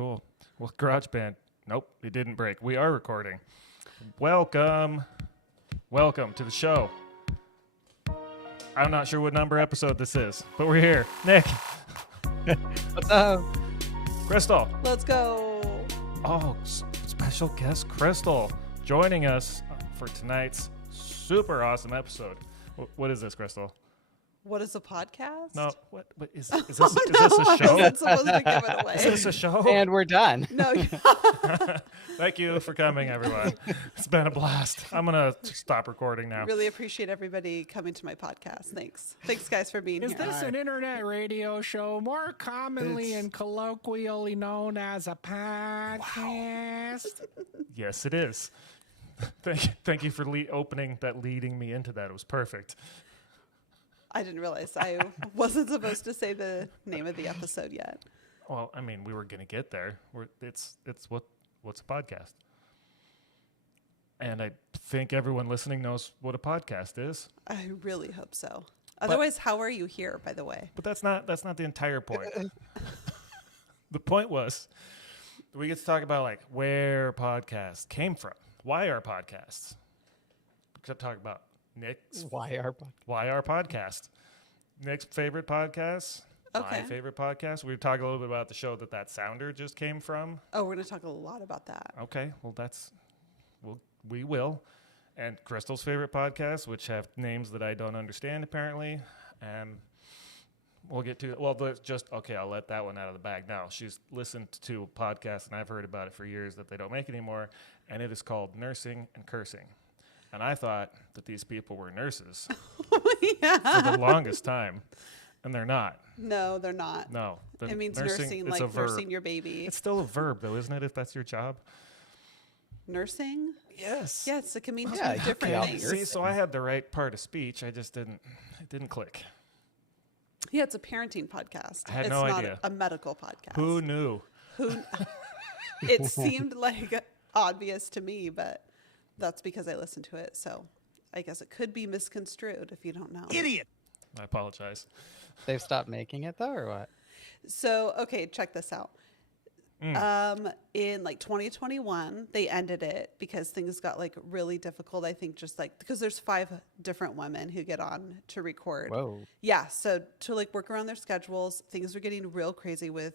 Cool. Well, GarageBand. Nope, it didn't break. We are recording. Welcome to the show. I'm not sure what number episode this is, but we're here. Nick. What's up? Crystal. Let's go. Oh, special guest Crystal joining us for tonight's super awesome episode. What is this, Crystal? What is a podcast? No, what is this a show? I wasn't supposed to give it away. Is this a show? And we're done. No. Thank you for coming, everyone. It's been a blast. I'm going to stop recording now. Really appreciate everybody coming to my podcast. Thanks, guys, for being Is here. this an internet radio show more commonly and colloquially known as a podcast? Yes, it is. Thank you for leading me into that. It was perfect. I didn't realize I wasn't supposed to say the name of the episode yet. Well, I mean, we were going to get there. It's what's a podcast? And I think everyone listening knows what a podcast is. I really hope so. Otherwise, how are you here, by the way? But that's not the entire point. The point was we get to talk about like where podcasts came from. Why are podcasts? We could talk about Nick's Why our podcast. Nick's favorite podcast. Okay. My favorite podcast. We talk a little bit about the show that sounder just came from. Oh, we're going to talk a lot about that. Okay, well we will. And Crystal's favorite podcast, which have names that I don't understand apparently. And we'll get to it. Well, I'll let that one out of the bag now. She's listened to a podcast, and I've heard about it for years that they don't make anymore, and it is called Nursing and Cursing. And I thought that these people were nurses Yeah. for the longest time, and they're not. No, they're not. No. It means nursing, it's like a verb. nursing your baby. It's still a verb, though, isn't it, if that's your job? Nursing? Yes. Yes, it can mean Yeah, two different okay, things. See, so I had the right part of speech. I just it didn't click. Yeah, it's a parenting podcast. I had it's no not idea. a medical podcast. Who knew? It seemed like obvious to me, but that's because I listened to it. So I guess it could be misconstrued if you don't know. Idiot. I apologize. They've stopped making it though, or what? So, okay, check this out. In like 2021, they ended it because things got like really difficult. I think just like because there's 5 different women who get on to record. Whoa. Yeah. So to like work around their schedules, things were getting real crazy with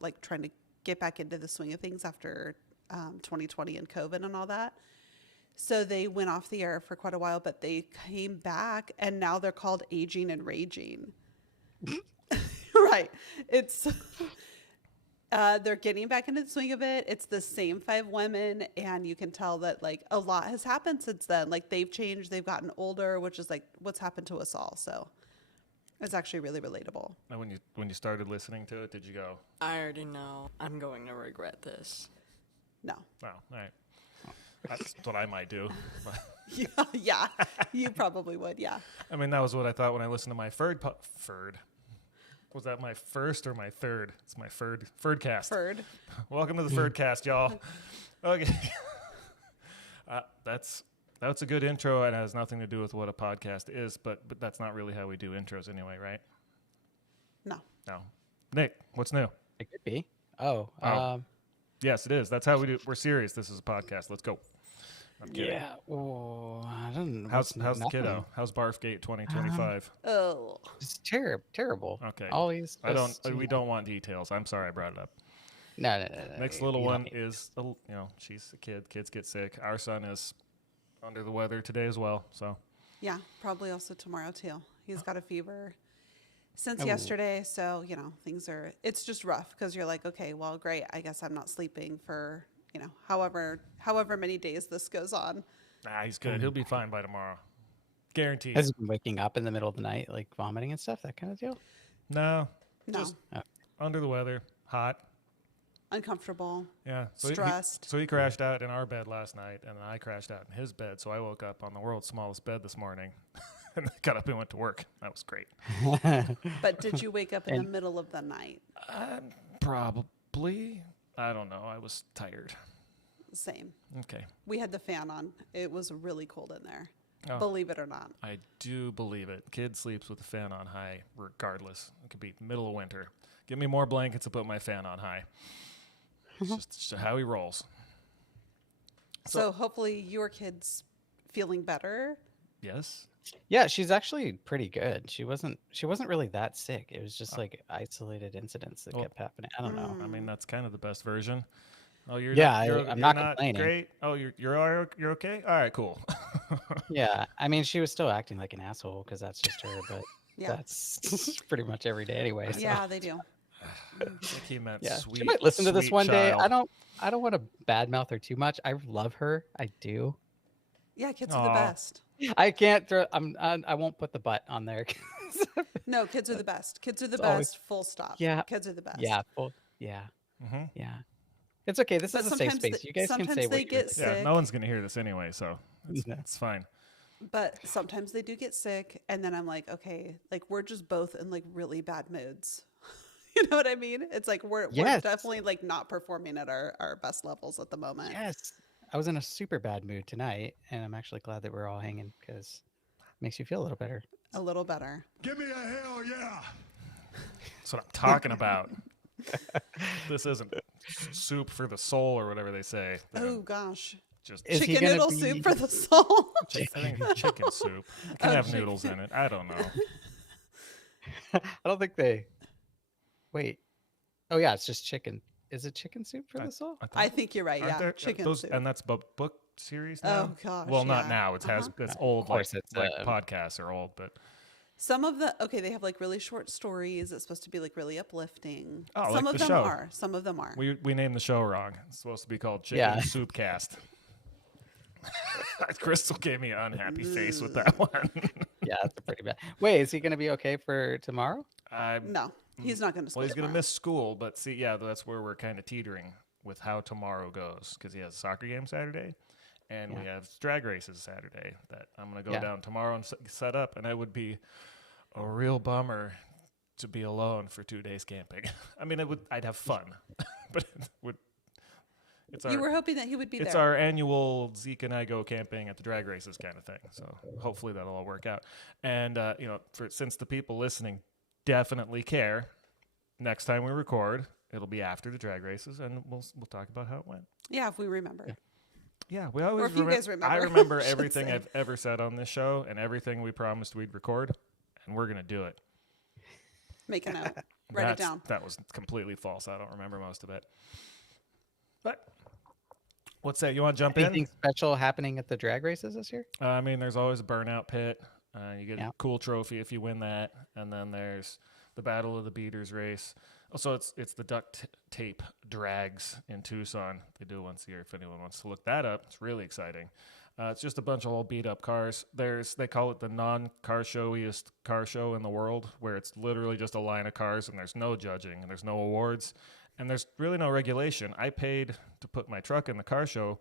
like trying to get back into the swing of things after 2020 and COVID and all that. So they went off the air for quite a while, but they came back and now they're called Aging and Raging. Right. It's they're getting back into the swing of it. It's the same 5 women, and you can tell that like a lot has happened since then. Like they've changed, they've gotten older, which is like what's happened to us all. So it's actually really relatable. Now, when you started listening to it, did you go, I already know. I'm going to regret this. No. "Oh, all right, that's what I might do." Yeah, you probably would. Yeah. I mean, that was what I thought when I listened to my Ferd. Was that my first or my third? It's my Ferdcast. Ferd. Welcome to the Ferdcast, y'all. Okay. That's a good intro, and it has nothing to do with what a podcast is, but that's not really how we do intros anyway, right? No. No. Nick, what's new? It could be. Yes, it is. That's how we do. We're serious. This is a podcast. Let's go. I'm kidding. Yeah. Oh, I don't know. How's the kiddo? How's Barfgate 2025? Oh. It's terrible. Okay. Always. We don't want details. I'm sorry I brought it up. No. Next little one is, she's a kid. Kids get sick. Our son is under the weather today as well. So. Yeah, probably also tomorrow too. He's got a fever since yesterday, so it's just rough because you're like, okay, well, great. I guess I'm not sleeping for however many days this goes on. Nah, he's good. He'll be fine by tomorrow. Guaranteed. Has he been waking up in the middle of the night, like vomiting and stuff, that kind of deal? No. No. Just under the weather, hot. Uncomfortable. Yeah. Stressed. So he crashed out in our bed last night, and then I crashed out in his bed. So I woke up on the world's smallest bed this morning, and I got up and went to work. That was great. But did you wake up in the middle of the night? Probably. I don't know. I was tired. Same. Okay. We had the fan on. It was really cold in there. Oh. Believe it or not. I do believe it. Kid sleeps with the fan on high regardless. It could be middle of winter. Give me more blankets to put my fan on high. It's just how he rolls. So hopefully your kid's feeling better. Yes. Yeah, she's actually pretty good. She wasn't really that sick. It was just like isolated incidents that Well, kept happening. I don't know. I mean, that's kind of the best version. Oh, you're Yeah, not, I'm you're not complaining. great. Oh, you're okay. All right, cool. Yeah, I mean, she was still acting like an asshole because that's just her, but Yeah. that's pretty much every day anyway. So. Yeah, they do. I think he meant Yeah, sweet. she might listen to this sweet one day. child. I don't want to badmouth her too much. I love her. I do. Yeah, kids are the Aw. best. I can't throw. I won't put the butt on there. No, kids are the best. Kids are the It's always- best. Full stop. Yeah. Kids are the best. Yeah. Full, yeah. Mm-hmm. Yeah. It's okay. This But is a safe sometimes space. they- You guys can sometimes say they what get you're Yeah, sick. no one's gonna hear this anyway, so Yeah. it's fine. But sometimes they do get sick, and then I'm like, okay, like we're just both in like really bad moods. You know what I mean? It's like we're Yes. definitely like not performing at our best levels at the moment. Yes. I was in a super bad mood tonight, and I'm actually glad that we're all hanging because it makes you feel a little better. A little better. Give me a hell yeah! That's what I'm talking about. This isn't soup for the soul or whatever they say. Oh gosh. Just Is he Chicken gonna noodle be- soup for the soul. I think it's chicken soup. It can Oh, have chicken. noodles in it. I don't know. I don't think they. Wait. Oh yeah, it's just chicken. Is it chicken soup for the soul? I think you're right. Aren't Yeah, there- chicken those, soup. and that's book series now. Oh gosh. Well, not yeah. now. It's has Uh-huh. it's old. course like, it's, like podcasts are old, but Some of the they have like really short stories. It's supposed to be like really uplifting. Oh, Some like of the them show. are. Some of them are. we named the show wrong. It's supposed to be called Chicken Yeah. Soup Cast. Crystal gave me an unhappy face with that one. Yeah, that's pretty bad. Wait, is he going to be okay for tomorrow? No, he's not going to. Well, he's going to miss school, but see, yeah, that's where we're kind of teetering with how tomorrow goes because he has a soccer game Saturday, and we have drag races Saturday that I'm going to go Yeah. down tomorrow and set up, and it would be a real bummer to be alone for 2 days camping. I mean, I'd have fun, but it would. It's You were hoping that he would be It's there. our annual Zeke and I go camping at the drag races kind of thing. So hopefully that'll all work out. And since the people listening definitely care, next time we record, it'll be after the drag races, and we'll talk about how it went. Yeah, if we remember. Yeah, we always. Or if you guys remember, I remember I should everything say. I've ever said on this show and everything we promised we'd record, and we're gonna do it. Make a note. Write it down. That was completely false. I don't remember most of it. But what's that? You want to jump Anything in? special happening at the drag races this year? I mean, there's always a burnout pit. You get Yeah. a cool trophy if you win that, and then there's the Battle of the Beaters race. Also, it's the duct tape drags in Tucson. They do it once a year. If anyone wants to look that up, it's really exciting. It's just a bunch of old beat up cars. They call it the non-car showiest car show in the world, where it's literally just a line of cars and there's no judging and there's no awards and there's really no regulation. I paid to put my truck in the car show,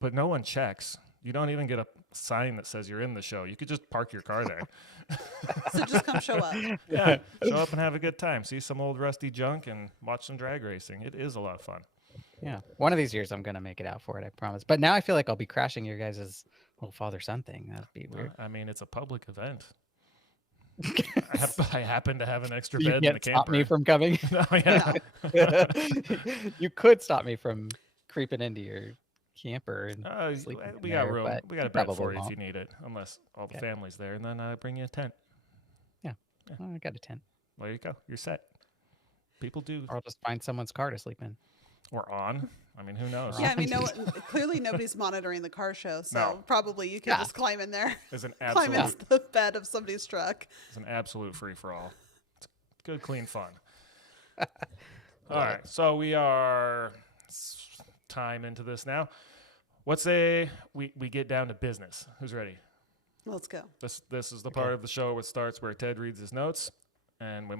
but no one checks. You don't even get a sign that says you're in the show. You could just park your car there. So just come show up. Yeah, show up and have a good time. See some old rusty junk and watch some drag racing. It is a lot of fun. Yeah. One of these years I'm going to make it out for it, I promise. But now I feel like I'll be crashing your guys' little father-son thing. That'd be weird. I mean, it's a public event. I happen to have an extra You bed in the can't stop camper. me from coming. Oh, yeah. You could stop me from creeping into your camper and sleeping in We got there, room. but We got a you bed probably for you if won't. you need it, unless all the Okay. family's there, and then I bring you a tent. Oh, I got a tent. There you go. You're set. People do. Or I'll just find someone's car to sleep in. Or on. I mean, who knows? Yeah, I mean, clearly nobody's monitoring the car show, so No. probably you can Yeah. just climb in there, It's an climb absolute, into the bed of somebody's truck. it's an absolute free for all. It's good, clean fun. All right, so we are time into this now. What say we get down to business? Who's ready? Let's go. This is the part of the show where it starts where Ted reads his notes, and we're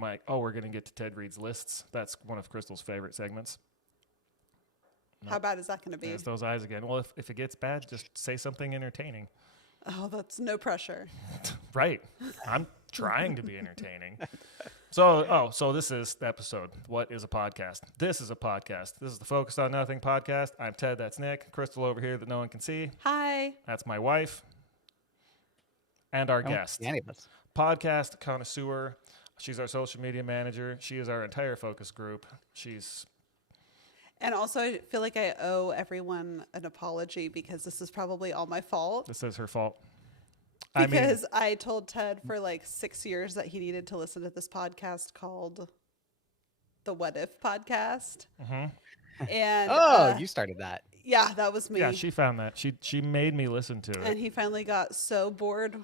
gonna get to Ted reads lists. That's one of Crystal's favorite segments. How bad is that going to be? There's those eyes again. Well, if it gets bad, just say something entertaining. Oh, that's no pressure. Right. I'm trying to be entertaining. So this is the episode. What is a podcast? This is a podcast. This is the Focused on Nothing podcast. I'm Ted. That's Nick. Crystal over here that no one can see. Hi. That's my wife. And our I don't guest. see any of us. Podcast connoisseur. She's our social media manager. She is our entire focus group. She's And also, I feel like I owe everyone an apology because this is probably all my fault. This is her fault. Because I told Ted for like 6 years that he needed to listen to this podcast called the What If Podcast. And you started that. yeah, that was me. Yeah, she found that. She made me listen to it. And he finally got so bored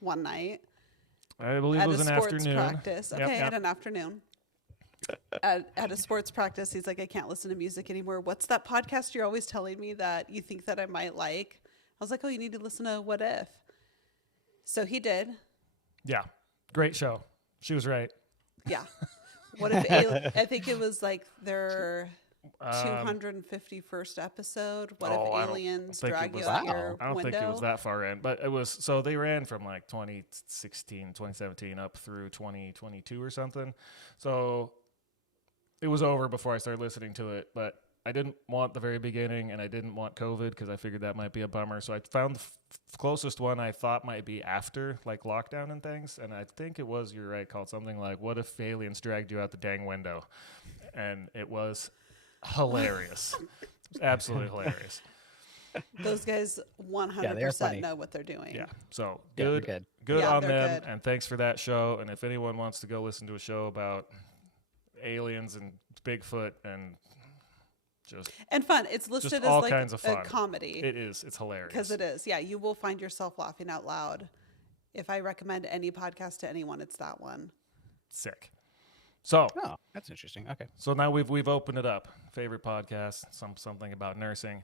one night I believe at it was a an sports afternoon. practice. Yep, Okay, yep. at an afternoon. At a sports practice, he's like, I can't listen to music anymore. What's that podcast you're always telling me that you think that I might like? I was like, oh, you need to listen to What If. So he did. Yeah, great show. She was right. Yeah. What if I think it was like their 251st episode. What I if don't aliens think it drag you was- out Wow. your I don't window? think it was that far in, but it was. So they ran from like 2016, 2017 up through 2022 or something. So it was over before I started listening to it, but I didn't want the very beginning, and I didn't want COVID because I figured that might be a bummer. So I found the closest one I thought might be after like lockdown and things, and I think it was, you're right, called something like "What if aliens dragged you out the dang window," and it was hilarious. It was absolutely hilarious. Those guys 100% funny. know what they're doing. Yeah. So Yeah, they're good, good. Yeah, on they're them, good. and thanks for that show. And if anyone wants to go listen to a show about aliens and Bigfoot and just And fun. It's listed all as like kinds of a fun. comedy. it is, it's hilarious. Because it is. Yeah, you will find yourself laughing out loud. If I recommend any podcast to anyone, it's that one. Sick. So Oh, that's interesting. Okay. so now we've opened it up. Favorite podcast, something about nursing.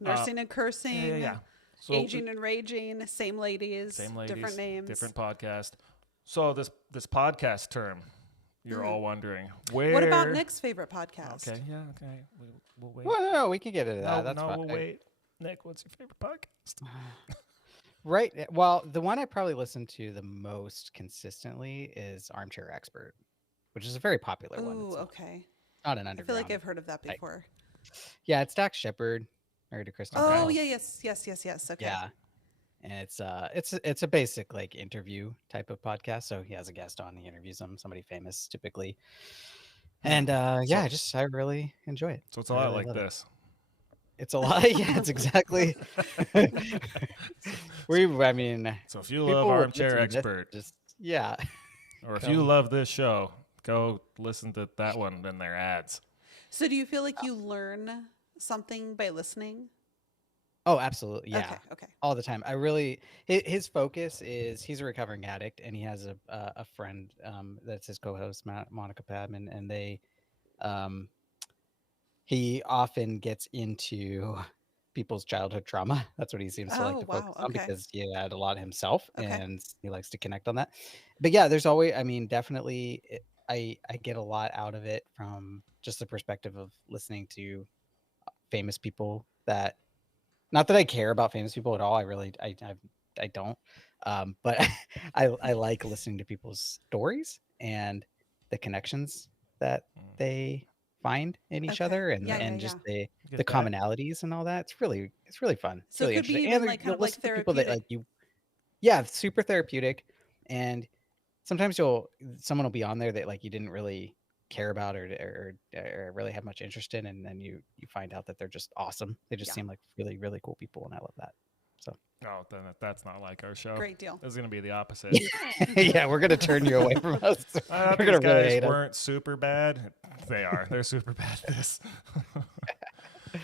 Nursing and cursing. Yeah. So Aging and raging. Same ladies. same ladies, Different names. different podcast. So this podcast term, you're all wondering where. What about Nick's favorite podcast? Okay, yeah, okay. We'll wait. Well, no, we can get into that. No, That's no, fine. we'll wait. Nick, what's your favorite podcast? Right. Well, the one I probably listen to the most consistently is Armchair Expert, which is a very popular one. Ooh, It's okay. not an I underground. feel like I've heard of that type. before. Yeah, it's Dax Shepard, married to Kristen. Oh, Bell. yeah, yes. Okay. Yeah. And it's a basic like interview type of podcast. So he has a guest on, he interviews them, somebody famous typically. And yeah, I really enjoy it. So it's a I lot really like love it. this. It's a lot. Yeah, it's exactly. I mean, So if you people love will Armchair listen to this, Expert, just yeah. or if come. you love this show, go listen to that one in their ads. So do you feel like you learn something by listening? Oh, absolutely. Yeah. Okay. All the time. I really his focus is he's a recovering addict, and he has a friend that's his co-host, Monica Padman, and they he often gets into people's childhood trauma. That's what he seems to like Oh, to wow, focus on okay. because he had a lot himself, Okay. and he likes to connect on that. But yeah, there's always, I mean, definitely, I get a lot out of it from just the perspective of listening to famous people that, not that I care about famous people at all. I really, I don't. But I like listening to people's stories and the connections that they find in each Okay. other, and Yeah, and yeah, just Get the that? commonalities and all that. It's really fun. It's So it really could be interesting. even And like kind you'll of like listen to people that therapeutic. like you. Yeah, super therapeutic, and sometimes someone will be on there that like you didn't really care about or really have much interest in, and then you find out that they're just awesome. They just Yeah. seem like really, really cool people, and I love that. So Oh, then that's not like our show. Great deal. This is going to be the opposite. yeah, we're gonna turn you away from us. I thought We're these gonna really guys hate us. weren't super bad. They are. They're super bad at this.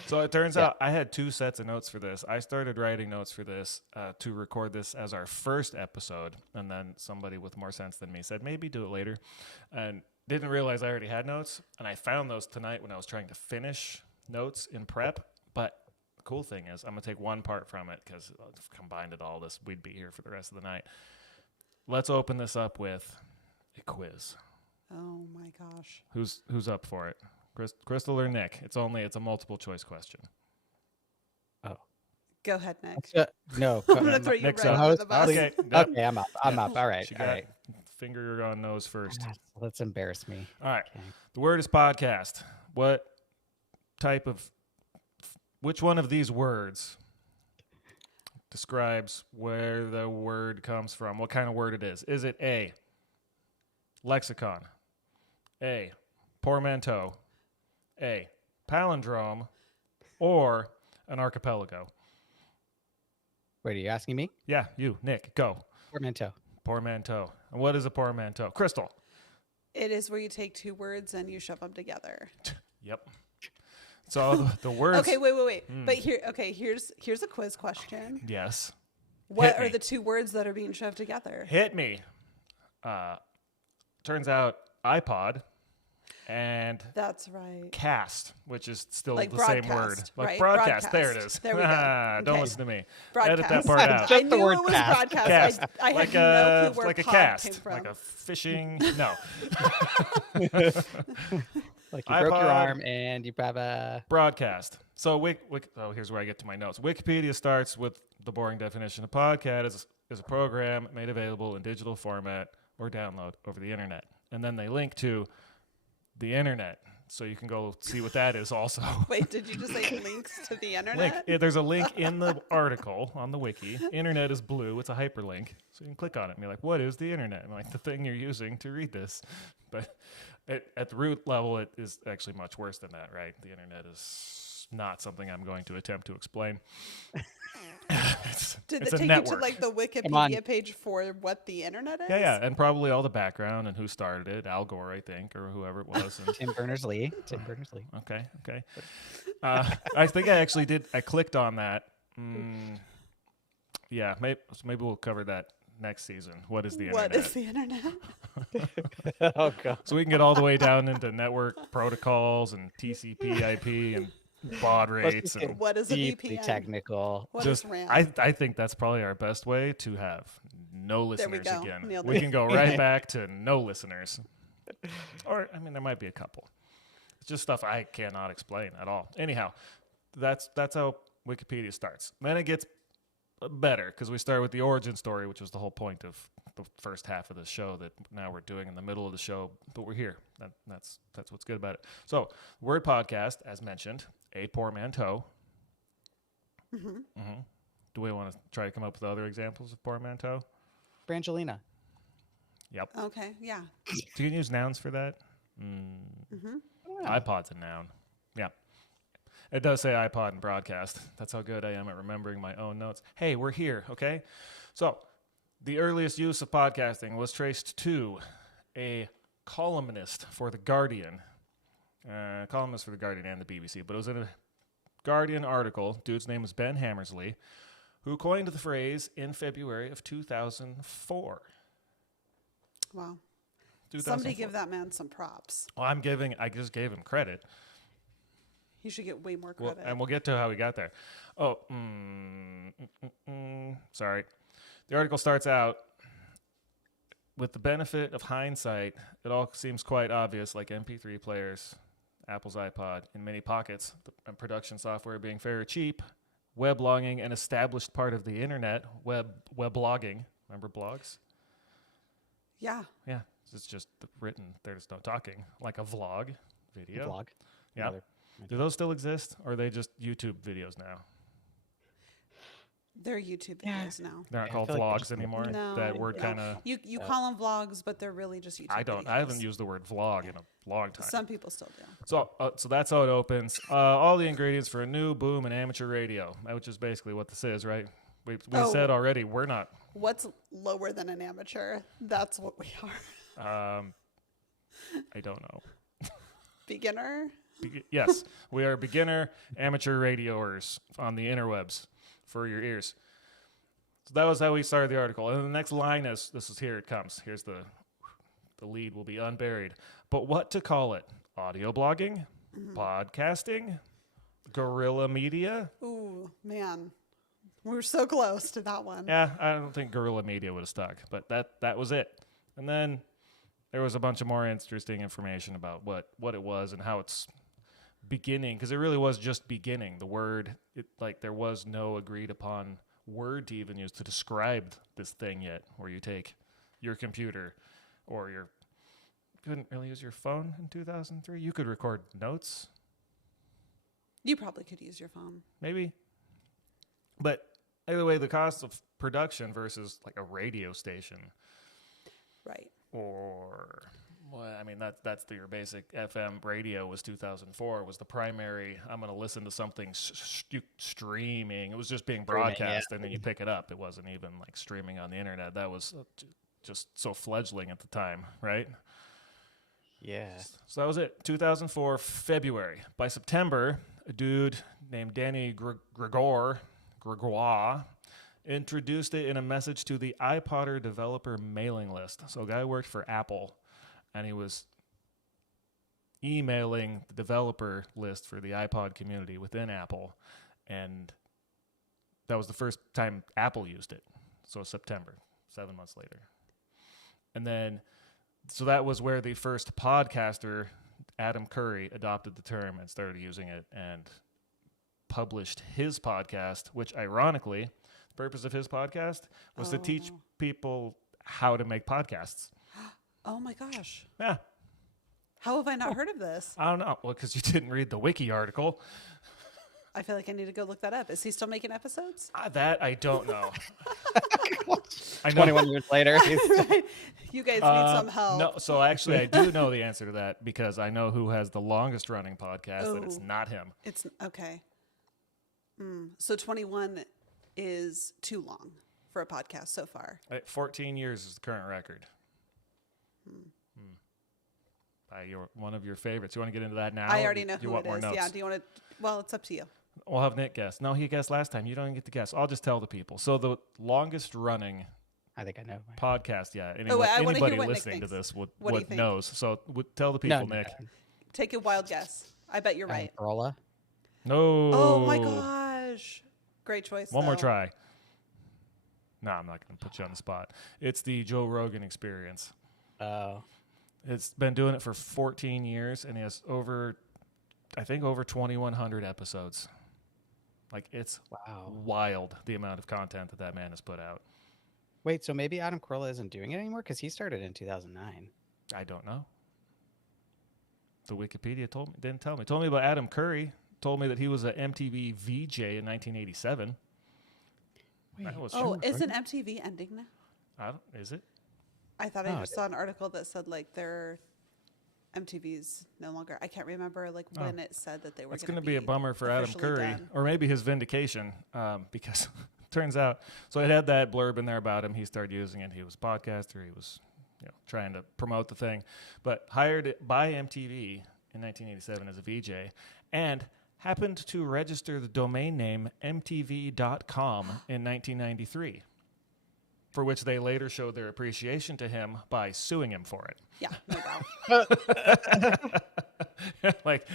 So it turns out I had 2 sets of notes for this. I started writing notes for this to record this as our first episode, and then somebody with more sense than me said, maybe do it later, and didn't realize I already had notes, and I found those tonight when I was trying to finish notes in prep. But the cool thing is I'm going to take one part from it because I've combined it all. We'd be here for the rest of the night. Let's open this up with a quiz. Oh my gosh. Who's up for it? Crystal or Nick? It's a multiple choice question. Go ahead, Nick. No, I'm gonna throw you Nick's right up. under the bus. Okay. Yep. okay, I'm up. I'm up. All right, She all got right. finger on nose first. Let's embarrass me. All right. Okay. The word is podcast. Which one of these words describes where the word comes from? What kind of word it is? Is it A, lexicon? A, portmanteau? A, palindrome, or an archipelago? Wait, are you asking me? Yeah, you, Nick, go. Portmanteau. Portmanteau. And what is a portmanteau? Crystal. It is where you take two words and you shove them together. Yep. So the words. Okay, wait. But here's a quiz question. Yes. What Hit are me. the two words that are being shoved together? Hit me. Turns out iPod and That's right. cast, which is still Like the same word. broadcast, Like right? broadcast. There it Broadcast. is. There we go. Don't Okay. listen to me. Broadcast. Edit that part out. Just I the knew word it was cast. broadcast. Cast. I like had no a clue where like a pod cast, came from. like a fishing. No. Like you broke your iPod. arm and you have a Broadcast. So here's where I get to my notes. Wikipedia starts with the boring definition of podcast is a program made available in digital format or download over the internet. And then they link to the internet. So you can go see what that is also. Wait, did you just say links to the internet? Link. There's a link in the article on the wiki. Internet is blue. It's a hyperlink. So you can click on it and be like, what is the internet? And like the thing you're using to read this. But at the root level, it is actually much worse than that, right? The internet is not something I'm going to attempt to explain. Did it's it a take network. you to like the on. Wikipedia page for what the internet is? Yeah, and probably all the background and who started it, Al Gore, I think, or whoever it was. And Tim Berners-Lee. okay. I think I actually did. I clicked on that. Yeah, maybe we'll cover that next season. What is the internet? What is the internet? Oh god. So we can get all the way down into network protocols and TCP/IP and baud rates. get And What is a Deeply VPN? technical. What just, is RAM? I think that's probably our best way to have no There we listeners go. again. Nailed We it. can go right back to no listeners. Or, I mean, there might be a couple. It's just stuff I cannot explain at all. Anyhow, that's how Wikipedia starts. Then it gets better because we start with the origin story, which was the whole point of the first half of the show that now we're doing in the middle of the show, but we're here. That's what's good about it. So, word podcast, as mentioned, a portmanteau. Mm-hmm. Do we want to try to come up with other examples of portmanteau? Brangelina. Yep. Okay, yeah. Do you use nouns for that? iPod's a noun. Yeah. It does say iPod and broadcast. That's how good I am at remembering my own notes. Hey, we're here, okay? So, the earliest use of podcasting was traced to a columnist for The Guardian. Columnist for The Guardian and the BBC. But it was in a Guardian article. Dude's name was Ben Hammersley, who coined the phrase in February of 2004. Wow. 2004. Somebody give that man some props. Well, I just gave him credit. He should get way more Well, credit. and we'll get to how we got there. Oh, sorry. The article starts out with the benefit of hindsight. It all seems quite obvious, like MP3 players, Apple's iPod, in many pockets, and production software being fairly cheap, weblogging an established part of the internet, weblogging. Remember blogs? yeah. Yeah, it's just written. There's no talking, like a vlog video. Vlog. Yeah. Another- Do those still exist, or are they just YouTube videos now? They're YouTube Yeah. videos now. They're not I called feel like they're vlogs just- anymore. No, That word no. kind of. You call them vlogs, but they're really just YouTube videos. I haven't used the word vlog in a long time. Some people still do. So that's how it opens. All the ingredients for a new boom in amateur radio, which is basically what this is, right? We Oh. said already we're not. What's lower than an amateur? That's what we are. I don't know. Beginner? Yes, we are beginner amateur radioers on the interwebs for your ears. So that was how we started the article. And the next line is, here it comes. Here's the lead will be unburied. But what to call it? Audio blogging? Podcasting? Guerrilla media? Ooh, man. We were so close to that one. Yeah, I don't think guerrilla media would have stuck, but that was it. And then there was a bunch of more interesting information about what it was and how it's beginning, because it really was just beginning. The word, there was no agreed upon word to even use to describe this thing yet, where you take your computer or you couldn't really use your phone in 2003. You could record notes, You probably could use your phone. maybe. But either way, the cost of production versus like a radio station Right. or Well, I mean, that's your basic FM radio was 2004 was the primary. I'm going to listen to something streaming. It was just being broadcast, and then you pick it up. It wasn't even like streaming on the internet. That was just so fleggling at the time, right? Yeah. So that was it. 2004 February. By September, a dude named Danny Gregoire introduced it in a message to the iPodder developer mailing list. So a guy worked for Apple, and he was emailing the developer list for the iPod community within Apple, and that was the first time Apple used it. So September, 7 months later. And then, so that was where the first podcaster, Adam Curry, adopted the term and started using it and published his podcast, which ironically, the purpose of his podcast was to teach people how to make podcasts. Oh my gosh. Yeah. How have I not heard of this? I don't know. Well, because you didn't read the wiki article. I feel like I need to go look that up. Is he still making episodes? That I don't know. I know. 21 years later. Right. You guys need some help. No, so actually, I do know the answer to that because I know who has the longest running podcast, and it's Oh. not him. It's okay. So 21 is too long for a podcast so far. 14 years is the current record. By one of your favorites. You want to get into that now? I already know Do you who want it more is. notes? Yeah. Do you want to? Well, it's up to you. We'll have Nick guess. No, he guessed last time. You don't even get to guess. I'll just tell the people. So the longest running I think I know. podcast, yeah. I wanna hear Anybody what Nick listening to thinks. this would What do you think? knows. So tell the people, No, Nick. Take a wild guess. I bet you're right. Corolla. No. Oh my gosh. Great choice. One more though. try. No, I'm not going to put you on the spot. It's the Joe Rogan Experience. Oh. It's been doing it for 14 years, and he has over 2,100 episodes. Like, it's Wow. wild, the amount of content that man has put out. Wait, so maybe Adam Carolla isn't doing it anymore because he started in 2009. I don't know. The Wikipedia didn't tell me. Told me about Adam Curry. Told me that he was an MTV VJ in 1987. That was Oh, true. isn't MTV ending now? Is it? I thought Oh, I just saw an article that said like their MTV's no longer. I can't remember like when it said that they were. It's going to be a bummer for Adam officially Curry, done. or maybe his vindication, because turns out, so it had that blurb in there about him. He started using it. He was a podcaster. He was, trying to promote the thing, but hired by MTV in 1987 as a VJ, and happened to register the domain name mtv.com in 1993, for which they later showed their appreciation to him by suing him for it. Yeah, no doubt. Like,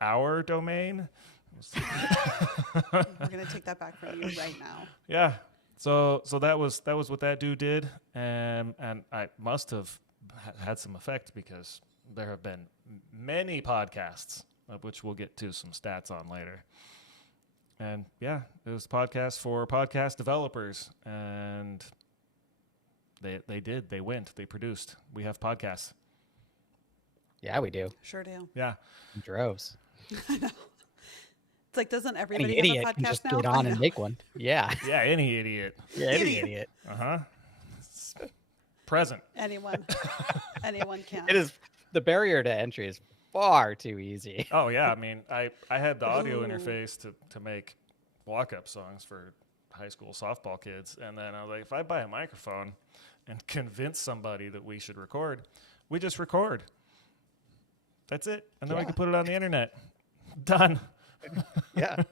our domain? We're gonna take that back from you right now. Yeah. So that was what that dude did, and I must have had some effect because there have been many podcasts, of which we'll get to some stats on later. And yeah, it was a podcast for podcast developers, and they went, they produced. We have podcasts. Yeah, we do. Sure do. Yeah. In droves. I know. It's like, doesn't Any everybody idiot have a can podcast just now? get I on and know. make one. Yeah. Yeah, any idiot. Yeah, any idiot. Uh-huh. Present. Anyone can. It is, the barrier to entry is far too easy. Oh yeah, I mean, I had the audio Ooh. interface to make walk-up songs for high school softball kids, and then I was like, if I buy a microphone and convince somebody that we should record, we just record. That's it, and then we Yeah. can put it on the internet. Done. Yeah.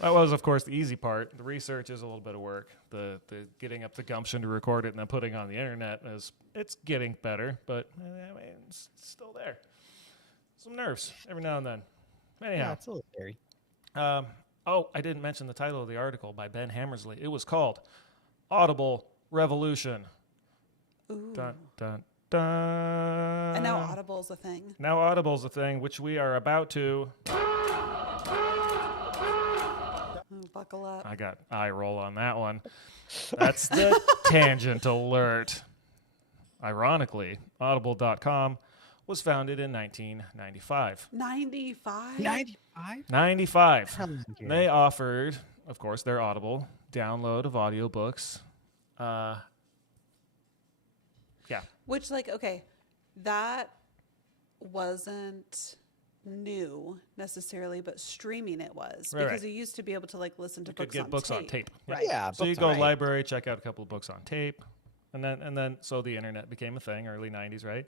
That was, of course, the easy part. The research is a little bit of work. The getting up the gumption to record it and then putting it on the internet it's getting better, but I mean, it's still there. Some nerves every now and then. Yeah, Anyhow, it's a little scary. I didn't mention the title of the article by Ben Hammersley. It was called "Audible Revolution." Ooh. Dun dun dun. And now Audible's a thing. Now Audible's a thing, which we are about to. Ooh, buckle up. I got eye roll on that one. That's the tangent alert. Ironically, Audible.com was founded in 1995. 95. 95? 95. They offered, of course, their Audible download of audiobooks. Yeah. Which, like, okay, that wasn't new necessarily, but streaming it was Right, because right. you used to be able to like listen to You could books get on books tape. on tape. Right. Yeah, So you books go on tape. library, check out a couple of books on tape, and then so the internet became a thing, early 90s, right?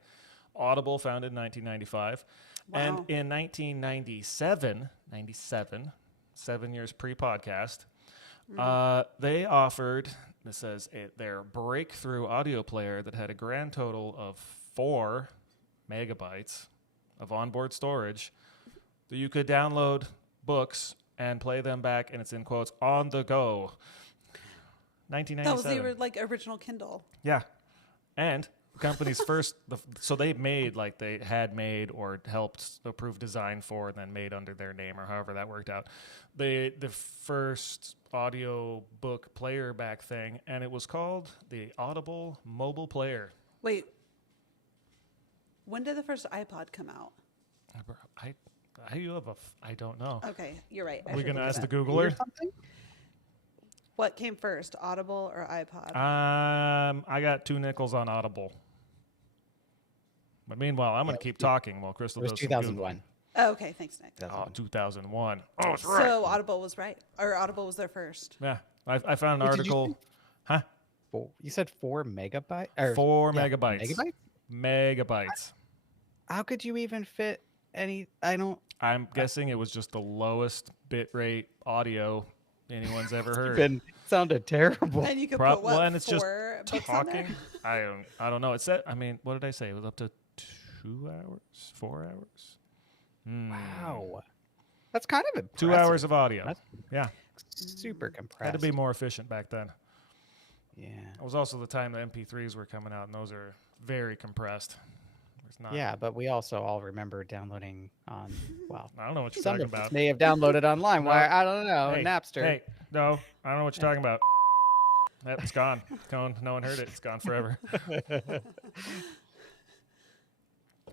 Audible founded in 1995. And Wow. in 1997, 7 years pre-podcast, they offered, this says, their breakthrough audio player that had a grand total of 4 megabytes of onboard storage that you could download books and play them back, and it's in quotes, on the go. That was 1997. the like original Kindle. Yeah. And the company's first, so they made, like they had made or helped approve design for and then made under their name or however that worked out. The first audio book player back thing, and it was called the Audible Mobile Player. Wait, when did the first iPod come out? I don't know. Okay, you're right. I Are we should going to look ask it the up. Or Googler? something? What came first, Audible or iPod? I got 2 nickels on Audible. But meanwhile, I'm going to keep talking while Crystal It was does some 2001. Oh, okay, thanks, Nick. Googling. Oh, 2001. Oh, that's right. So Audible was right, or Audible was their first. Yeah. I found an Wait, did you article. Huh? You said 4 megabytes? Or 4 yeah, megabytes. Megabytes. How could you even fit any? I'm guessing it was just the lowest bit rate audio anyone's ever heard. Sounded terrible. And you could put what, Well, and it's just 4 books on there? talking. I don't know. It said. I mean, what did I say? It was up to 2 hours, 4 hours. Wow. That's kind of impressive. 2 hours of audio. That's Yeah, super compressed. had to be more efficient back then. Yeah. It was also the time the MP3s were coming out, and those are very compressed. There's not. Yeah, but we also all remember downloading on, well, I don't know what you're some talking of us about. may have downloaded online. No. Why? I don't know. Hey, Napster. Hey, no, I don't know what you're talking about. It's gone. No one heard it. It's gone forever.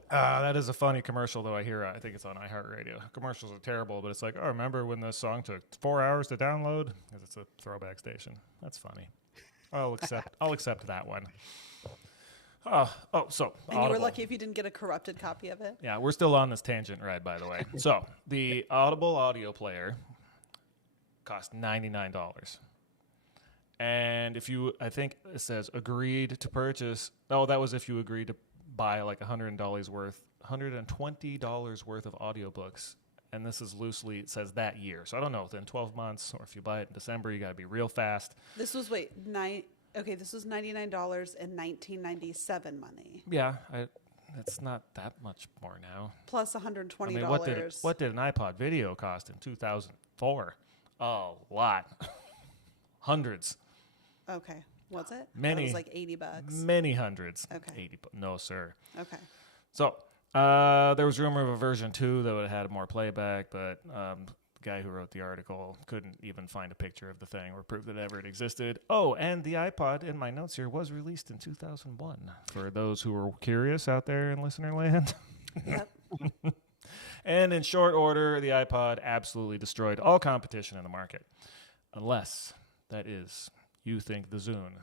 That is a funny commercial, though. I hear. I think it's on iHeartRadio. Commercials are terrible, but it's like, oh, remember when this song took 4 hours to download? Because it's a throwback station. That's funny. I'll accept that one. So And you were lucky if you didn't get a corrupted copy of it. Yeah, we're still on this tangent ride, by the way. So the Audible audio player cost $99. And if you, I think it says agreed to purchase. Oh, that was if you agreed to buy like $120 worth of audiobooks. And this is loosely, it says that year. So I don't know, within 12 months, or if you buy it in December, you got to be real fast. This was this was $99 in 1997 money. Yeah, it's not that much more now. Plus $120. I mean, what did an iPod video cost in 2004? A lot. Hundreds. Okay. Was it? Many. It was like $80. Many hundreds. Okay. 80. No, sir. Okay. So there was rumor of a version 2 that would have had more playback, but the guy who wrote the article couldn't even find a picture of the thing or prove that ever it existed. Oh, and the iPod, in my notes here, was released in 2001. For those who were curious out there in listener land. Yep. And in short order, the iPod absolutely destroyed all competition in the market. Unless, that is, you think the Zune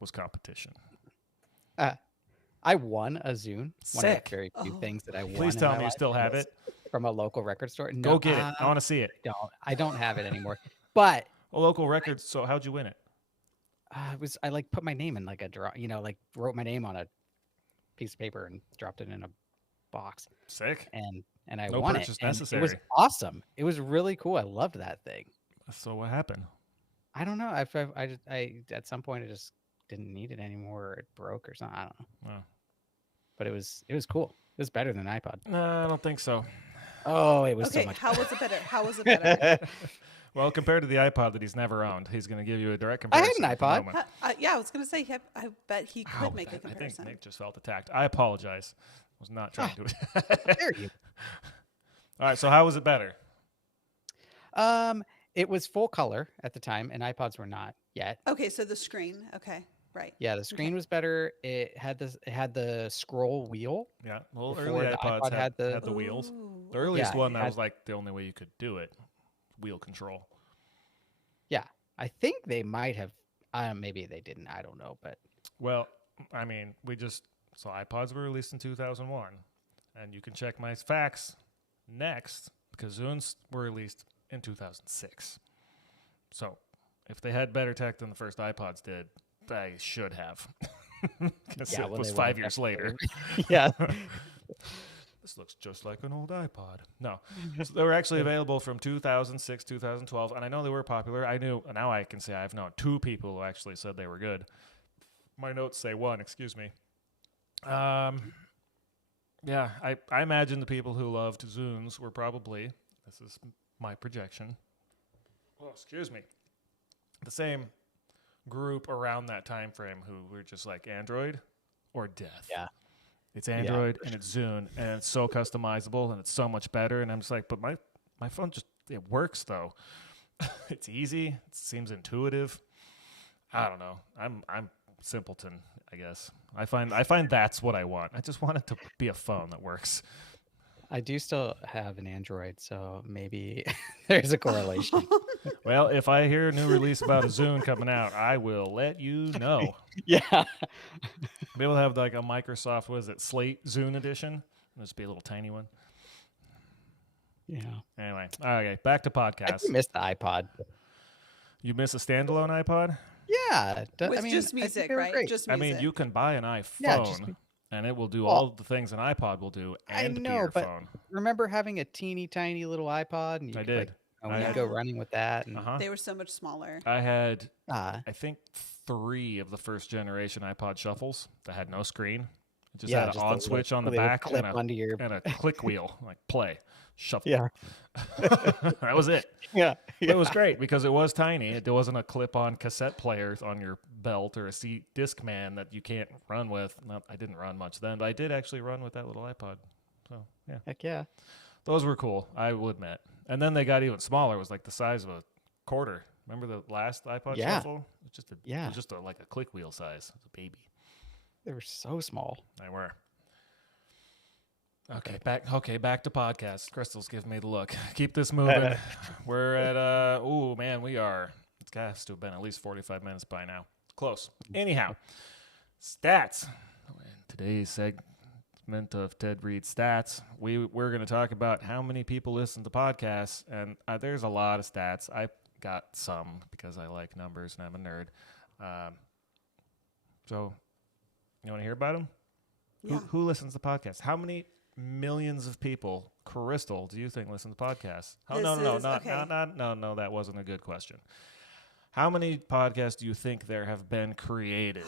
was competition. I won a Zune. One of Sick. the very few things that I won. Please in tell my me you life still have was it. from a local record store. Go No, get it. I want to see it. I don't have it anymore. But A local record. So how'd you win it? I like put my name in like a draw. Like wrote my name on a piece of paper and dropped it in a box. Sick. And I No won it. purchase And it was necessary. awesome. It was really cool. I loved that thing. So what happened? I don't know. I at some point I just didn't need it anymore, or it broke or something. I don't know. Well, But it was cool. It was better than iPod. no, I don't think so. Oh, it was Okay. so much. How was it better? How was it better? Well, compared to the iPod that he's never owned, he's going to give you a direct I had comparison. an at the iPod. moment. Yeah, I was gonna say. I bet he could Ow, make a I think comparison. Nick just felt attacked. I apologize. I was not trying to. Dare you? All right, so how was it better? It was full color at the time, and iPods were not yet. Okay, so the screen. Okay, right. Yeah, the screen was better. It had the scroll wheel. Yeah, well, Before early the iPods iPod had had the wheels. Ooh, The earliest Yeah, one, it that had- was like the only way you could do it. Wheel control. Yeah, I think they might have. Maybe they didn't. I don't know, but Well, I mean, we just So iPods were released in 2001. And you can check my facts next because Zunes were released in 2006. So if they had better tech than the first iPods did, they should have. Because it was 5 years later. Yeah. This looks just like an old iPod. No. So they were actually available from 2006, 2012. And I know they were popular. Now I can say I've known 2 people who actually said they were good. My notes say 1, excuse me. Yeah, I imagine the people who loved Zunes were probably, this is my projection, excuse me, the same group around that time frame who were just like Android or death. Yeah. It's Android and it's Zune and it's so customizable and it's so much better. And I'm just like, but my phone it works though. It's easy. It seems intuitive. I don't know. I'm simpleton, I guess. I find that's what I want. I just want it to be a phone that works. I do still have an Android, so maybe there's a correlation. Well, if I hear a new release about a Zune coming out, I will let you know. Yeah. Be able to have like a Microsoft, what is it, Slate Zune edition? It'll just be a little tiny one. Yeah. Anyway, okay, back to I podcasts. do miss the iPod. You miss a standalone iPod? Yeah. With just I think music, they were right? great. Just I music. mean, you can buy an iPhone, Yeah, just and it will do Well, all the things an iPod will do and be know, your but phone. Remember having a teeny tiny little iPod? And you I could, did. When you go running with that. And, Uh-huh. They were so much smaller. I had, Ah, I think, 3 of the first generation iPod shuffles that had no screen. It just yeah, had an just on the switch little- on the little back clip and onto your. a click wheel, like play, shuffle. Yeah. That was it. Yeah. It was great because it was tiny. There wasn't a clip-on cassette player on your belt or a Discman that you can't run with. I didn't run much then, but I did actually run with that little iPod. So, yeah. Heck yeah. Those were cool, I will admit. And then they got even smaller. It was like the size of a quarter. Remember the last iPod Yeah. Shuffle? It was just Yeah. like a click wheel size. It was a baby. They were so small. They were. Okay, back to podcasts. Crystal's giving me the look. Keep this moving. We're at we are. It's got to have been at least 45 minutes by now. Close. Anyhow, stats. Today's segment of Ted Reed's Stats, we're going to talk about how many people listen to podcasts, and there's a lot of stats. I got some because I like numbers and I'm a nerd. So, you want to hear about them? Yeah. Who listens to podcasts? How many millions of people, Crystal, do you think listen to podcasts? Oh, no, that wasn't a good question. How many podcasts do you think there have been created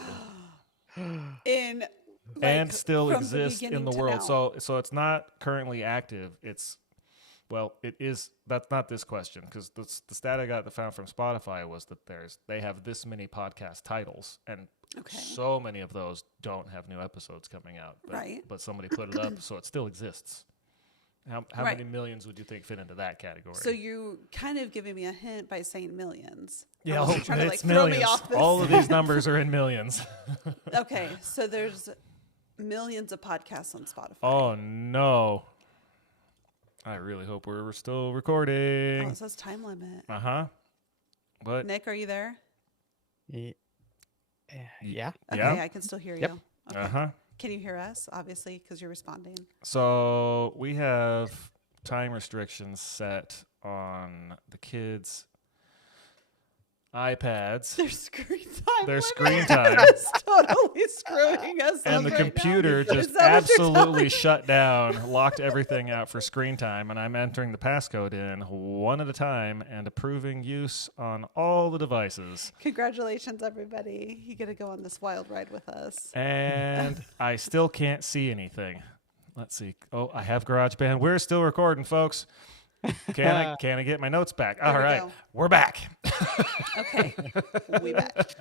In and still from the exist in beginning the to world? now. So it's not currently active. It is. That's not this question because the stat I got that found from Spotify was that they have this many podcast titles and so many of those don't have new episodes coming out. But somebody put it up, so it still exists. How many millions would you think fit into that category? So you kind of giving me a hint by saying millions. Yeah, Unless you're trying to it's throw me millions. off this. All of these numbers are in millions. Okay, so there's millions of podcasts on Spotify. Oh no! I really hope we're still recording. Oh, it says time limit. But Nick, are you there? Yeah. Okay, Yeah. I can still hear Yep. you. Okay. Uh-huh. Can you hear us? Obviously, because you're responding. So we have time restrictions set on the kids' iPads. Their screen time. Their limit screen time. is totally screwing us And up the right computer now. just Is that what you're absolutely telling me? shut down, locked everything out for screen time, and I'm entering the passcode in one at a time and approving use on all the devices. Congratulations, everybody. You get to go on this wild ride with us. And I still can't see anything. Let's see. Oh, I have GarageBand. We're still recording, folks. Can I get my notes back? There All we right, go. we're back. Okay, we back.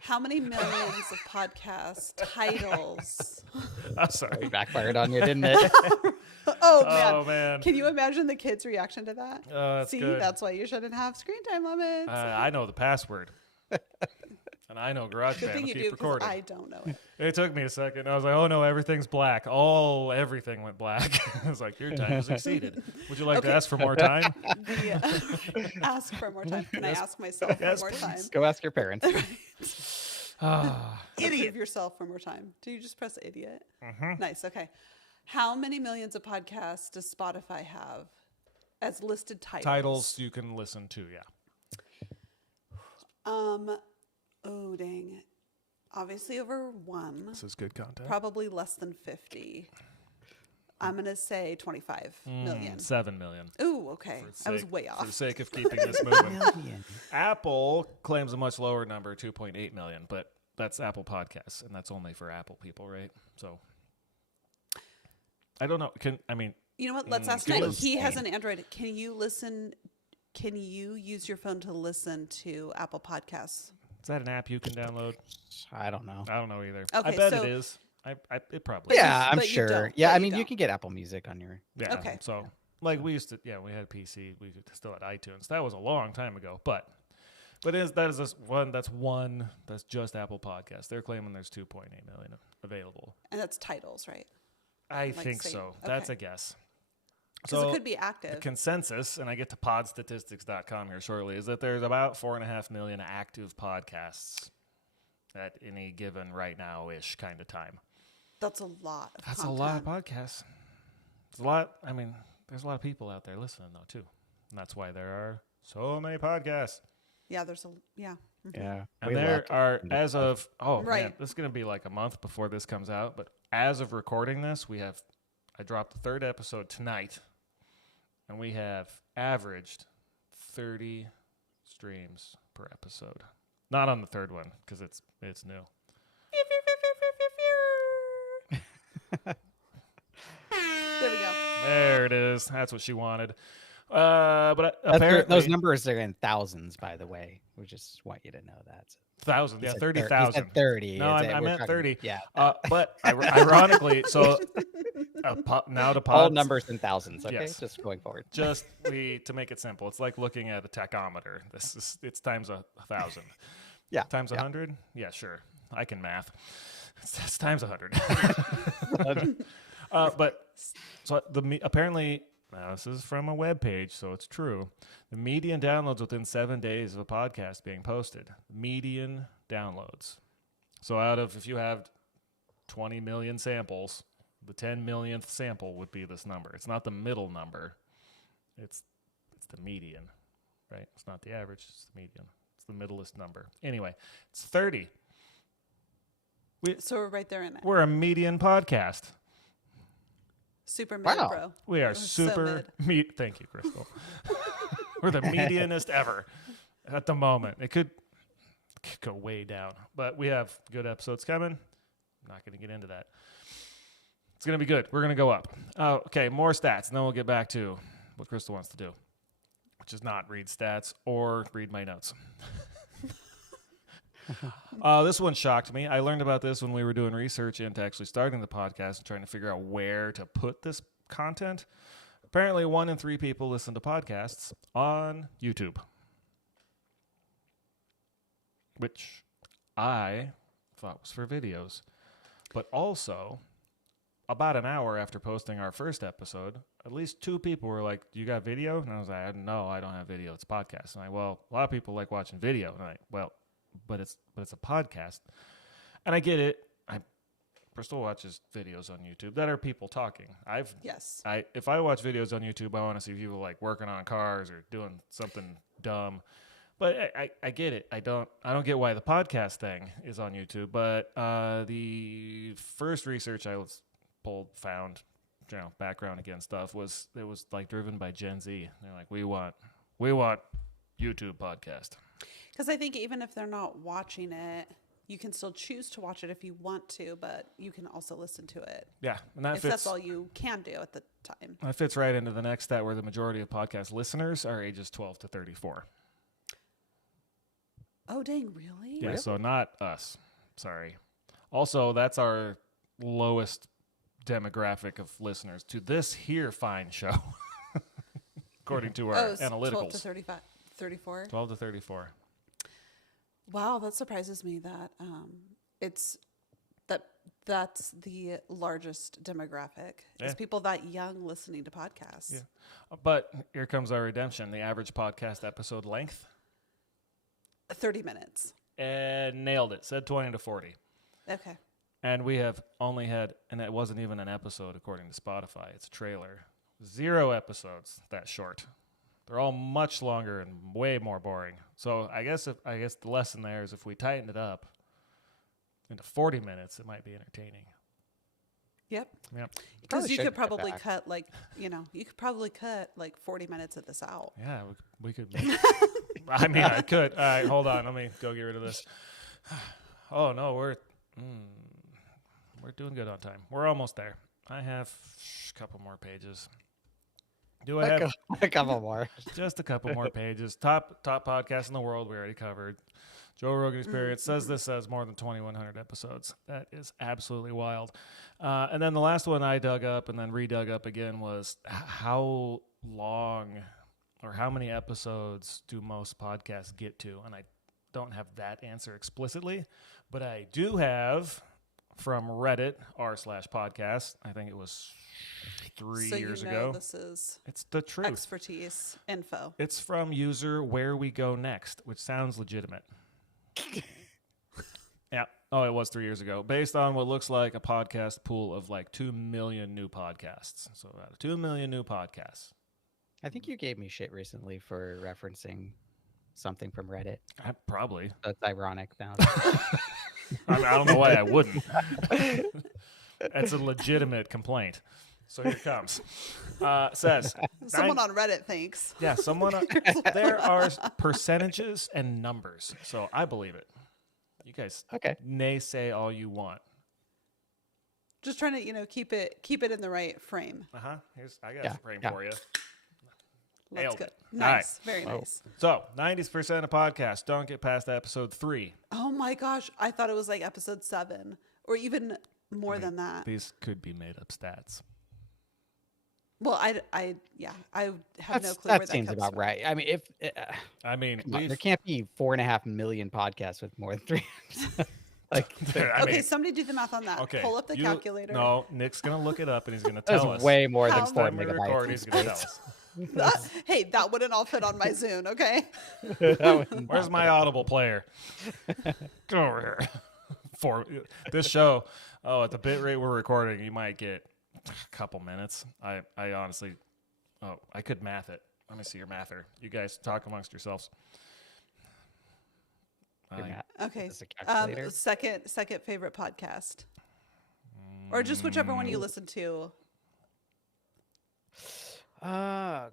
How many millions of podcast titles? I'm sorry. Backfired on you, didn't it? Oh, man. Oh man. Can you imagine the kids' reaction to that? That's See, good. that's why you shouldn't have screen time limits. I know the password, and I know Good GarageBand. thing I'll you keep do, because recording. I don't know it. It took me a second. I was like, "Oh no, everything's black." Everything went black. I was like, "Your time has exceeded. Would you like to Okay. ask for more time?" Ask for more time. Can I ask myself Yes, for more time? please. Go ask your parents. Prove yourself one more time. Do you just press idiot? Nice. Okay. How many millions of podcasts does Spotify have as listed titles? Titles you can listen to, yeah. Oh, dang. Obviously over 1. This is good content. Probably less than 50. I'm going to say 25 million. 7 million. Ooh, okay. I was way For off. the sake of keeping this moving. Million. Apple claims a much lower number, 2.8 million, but that's Apple Podcasts, and that's only for Apple people, right? So I don't know. You know what? Let's ask good Nick. list. He has an Android. Can you use your phone to listen to Apple Podcasts? Is that an app you can download? I don't know. I don't know either. Okay, I bet so- it is. It probably is. Yeah, I'm but you sure. don't, Yeah, but I you mean, you don't. can get Apple Music on your. Yeah. Okay. So, like, we used to, we had PC. We still had iTunes. That was a long time ago. But that's just Apple Podcasts. They're claiming there's 2.8 million available. And that's titles, right? I Like think say- so. That's okay. a guess. Because So it could be the active. consensus, and I get to podstatistics.com here shortly, is that there's about 4.5 million active podcasts at any given right now-ish kind of time. That's a lot of That's content. a lot of podcasts. It's a lot. I mean, there's a lot of people out there listening, though, too. And that's why there are so many podcasts. Yeah, there's a, yeah. Mhm. Yeah. And we there luck are, in this as stuff. of, man, Right. this is going to be like a month before this comes out. But as of recording this, I dropped the 3rd episode tonight. And we have averaged 30 streams per episode. Not on the 3rd one, because it's new. There we go. There it is. That's what she wanted. But apparently, Those numbers are in thousands, by the way. We just want you to know that. thousands. He Yeah, said 30,000. He said 30. No, It's- I we're meant talking- 30. Yeah. But ironically, so now to all pods, numbers in thousands. Okay, Yes. just going forward. just to make it simple, it's like looking at a tachometer. It's times 1,000. Yeah. Times yeah. 100? Yeah, sure. I can math. It's times 100. But so apparently, now this is from a web page, so it's true. The median downloads within 7 days of a podcast being posted. Median downloads. So if you have 20 million samples, the 10 millionth sample would be this number. It's not the middle number. It's the median, right? It's not the average. It's the median. It's the middlest number. Anyway, it's 30. So we're right there in it. We're a median podcast. Super mid, Wow. bro. We are We're so super Thank you, Crystal. We're the medianest ever at the moment. It could go way down, but we have good episodes coming. I'm not going to get into that. It's going to be good. We're going to go up. Okay, more stats, and then we'll get back to what Crystal wants to do, which is not read stats or read my notes. This one shocked me. I learned about this when we were doing research into actually starting the podcast and trying to figure out where to put this content. Apparently, 1 in 3 people listen to podcasts on YouTube, which I thought was for videos. But also, about an hour after posting our first episode, at least 2 people were like, "Do you got video?" And I was like, "No, I don't have video. It's a podcast." And a lot of people like watching video. And I'm like, "Well, but it's a podcast." And I get it. Crystal watches videos on YouTube that are people talking. Yes. If I watch videos on YouTube, I want to see people like working on cars or doing something dumb. But I get it. I don't get why the podcast thing is on YouTube. But the first research I found, background again stuff was like driven by Gen Z. They're like, we want YouTube podcast. Because I think even if they're not watching it, you can still choose to watch it if you want to, but you can also listen to it Yeah, and that if fits. that's all you can do at the time. That fits right into the next stat where the majority of podcast listeners are ages 12 to 34. Oh, dang, really? Yeah, so not us. Sorry. Also, that's our lowest demographic of listeners to this here fine show, according to our it's 12 to analyticals. 34. 12 to 34. Wow, that surprises me that that's the largest demographic. Yeah. Is people that young listening to podcasts. Yeah. But here comes our redemption. The average podcast episode length, 30 minutes. and nailed it. Said 20 to 40. Okay. And we have only had, and it wasn't even an episode according to Spotify. It's a trailer. 0 episodes that short. They're all much longer and way more boring. So I guess the lesson there is if we tighten it up into 40 minutes, it might be entertaining. Yep. Yep. Because you should could cut probably back. cut you could probably cut like 40 minutes of this out. Yeah, we could. I mean, I could. All right, hold on. Let me go get rid of this. Oh no, we're doing good on time. We're almost there. I have a couple more pages. Do I have A couple more. just a couple more pages? Top podcast in the world. We already covered. Joe Rogan Experience says this has more than 2,100 episodes. That is absolutely wild. And then the last one I dug up and then redug up again was how long or how many episodes do most podcasts get to? And I don't have that answer explicitly, but I do have from Reddit r/podcast. I think it was 3 years ago. This is It's the truth. expertise info. It's from user Where We Go Next, which sounds legitimate. Yeah. Oh, it was 3 years ago. Based on what looks like a podcast pool of like 2 million new podcasts. So about 2 million new podcasts. I think you gave me shit recently for referencing something from Reddit. Probably. That's ironic now. I don't know why I wouldn't. That's a legitimate complaint. So here it comes. Says Someone on Reddit thinks. yeah, there are percentages and numbers. So I believe it. You guys Okay. naysay all you want. Just trying to, keep it in the right frame. Uh-huh. I got Yeah, a frame yeah. for you. That's Nailed good. it. Nice. Very Oh. nice. So 90% of podcasts don't get past episode 3. Oh my gosh. I thought it was like episode 7 or even more than that. These could be made up stats. Well, I have no clue That where that seems comes about from. right. I mean, I mean, come on, there can't be 4.5 million podcasts with more than 3 episodes. Like, Okay, somebody do the math on that. okay. Pull up the calculator. No, Nick's going to look it up and he's going to that's tell us. way more than How 4 Time we record, megabytes. he's going to tell us. Hey, that wouldn't all fit on my Zune, okay? Where's my Audible player? Come over here. For this show, at the bit rate we're recording, you might get a couple minutes. I honestly, I could math it. Let me see your mather. You guys talk amongst yourselves. Your math. Okay. Is this a calculator? Second favorite podcast. Or just whichever one you listen to. Yeah,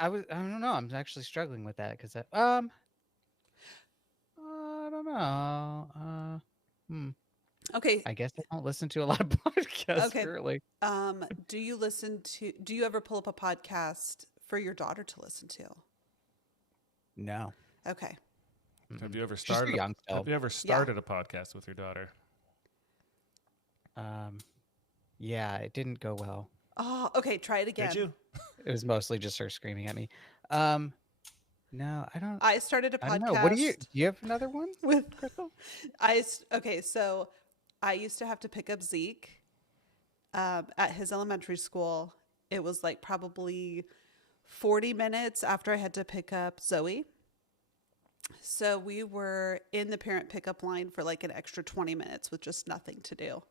I don't know. I'm actually struggling with that because I don't know. Okay. I guess I don't listen to a lot of podcasts Okay. currently. Do you ever pull up a podcast for your daughter to listen to? No. Okay. Have you ever She's too started? young still. Have you ever started a podcast with your daughter? Yeah, it didn't go well. Oh, okay. Try it again. Did you? It was mostly just her screaming at me. No, I don't. I started a podcast. I don't know. What do you have another one with Crystal? Okay, so I used to have to pick up Zeke at his elementary school. It was like probably 40 minutes after I had to pick up Zoe. So we were in the parent pickup line for like an extra 20 minutes with just nothing to do.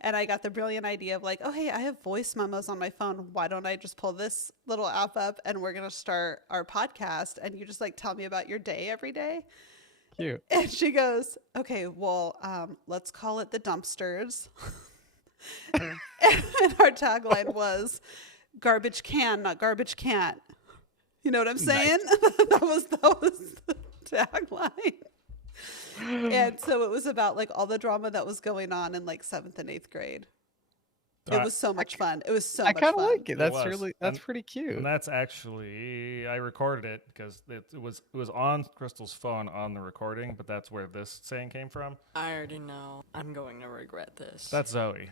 And I got the brilliant idea of like, oh, hey, I have voice memos on my phone. Why don't I just pull this little app up and we're going to start our podcast and you just like tell me about your day every day. Cute. And she goes, okay, well, let's call it the dumpsters. And our tagline was garbage can, not garbage can't. You know what I'm saying? that was the tagline. And so it was about like all the drama that was going on in like 7th and 8th grade. It was so much fun. It was so I much kind of fun. like it. That's was. that's pretty cute. And that's actually I recorded it because it was on Crystal's phone on the recording, but that's where this saying came from. I already know. I'm going to regret this. That's Zoe.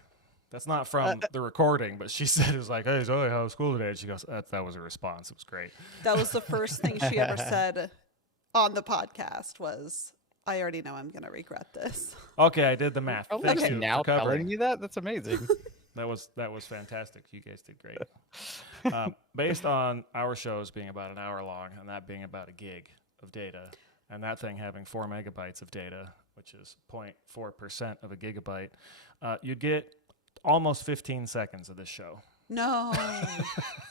That's not from the recording, but she said it was like, "Hey Zoe, how was school today?" And she goes, "That was a response. It was great." That was the first thing she ever said on the podcast was, I already know I'm going to regret this. Okay, I did the math. Oh, Thank look, you now for covering. telling you that? That's amazing. That was fantastic. You guys did great. Based on our shows being about an hour long and that being about a gig of data, and that thing having 4 megabytes of data, which is 0.4% of a gigabyte, you'd get almost 15 seconds of this show. No,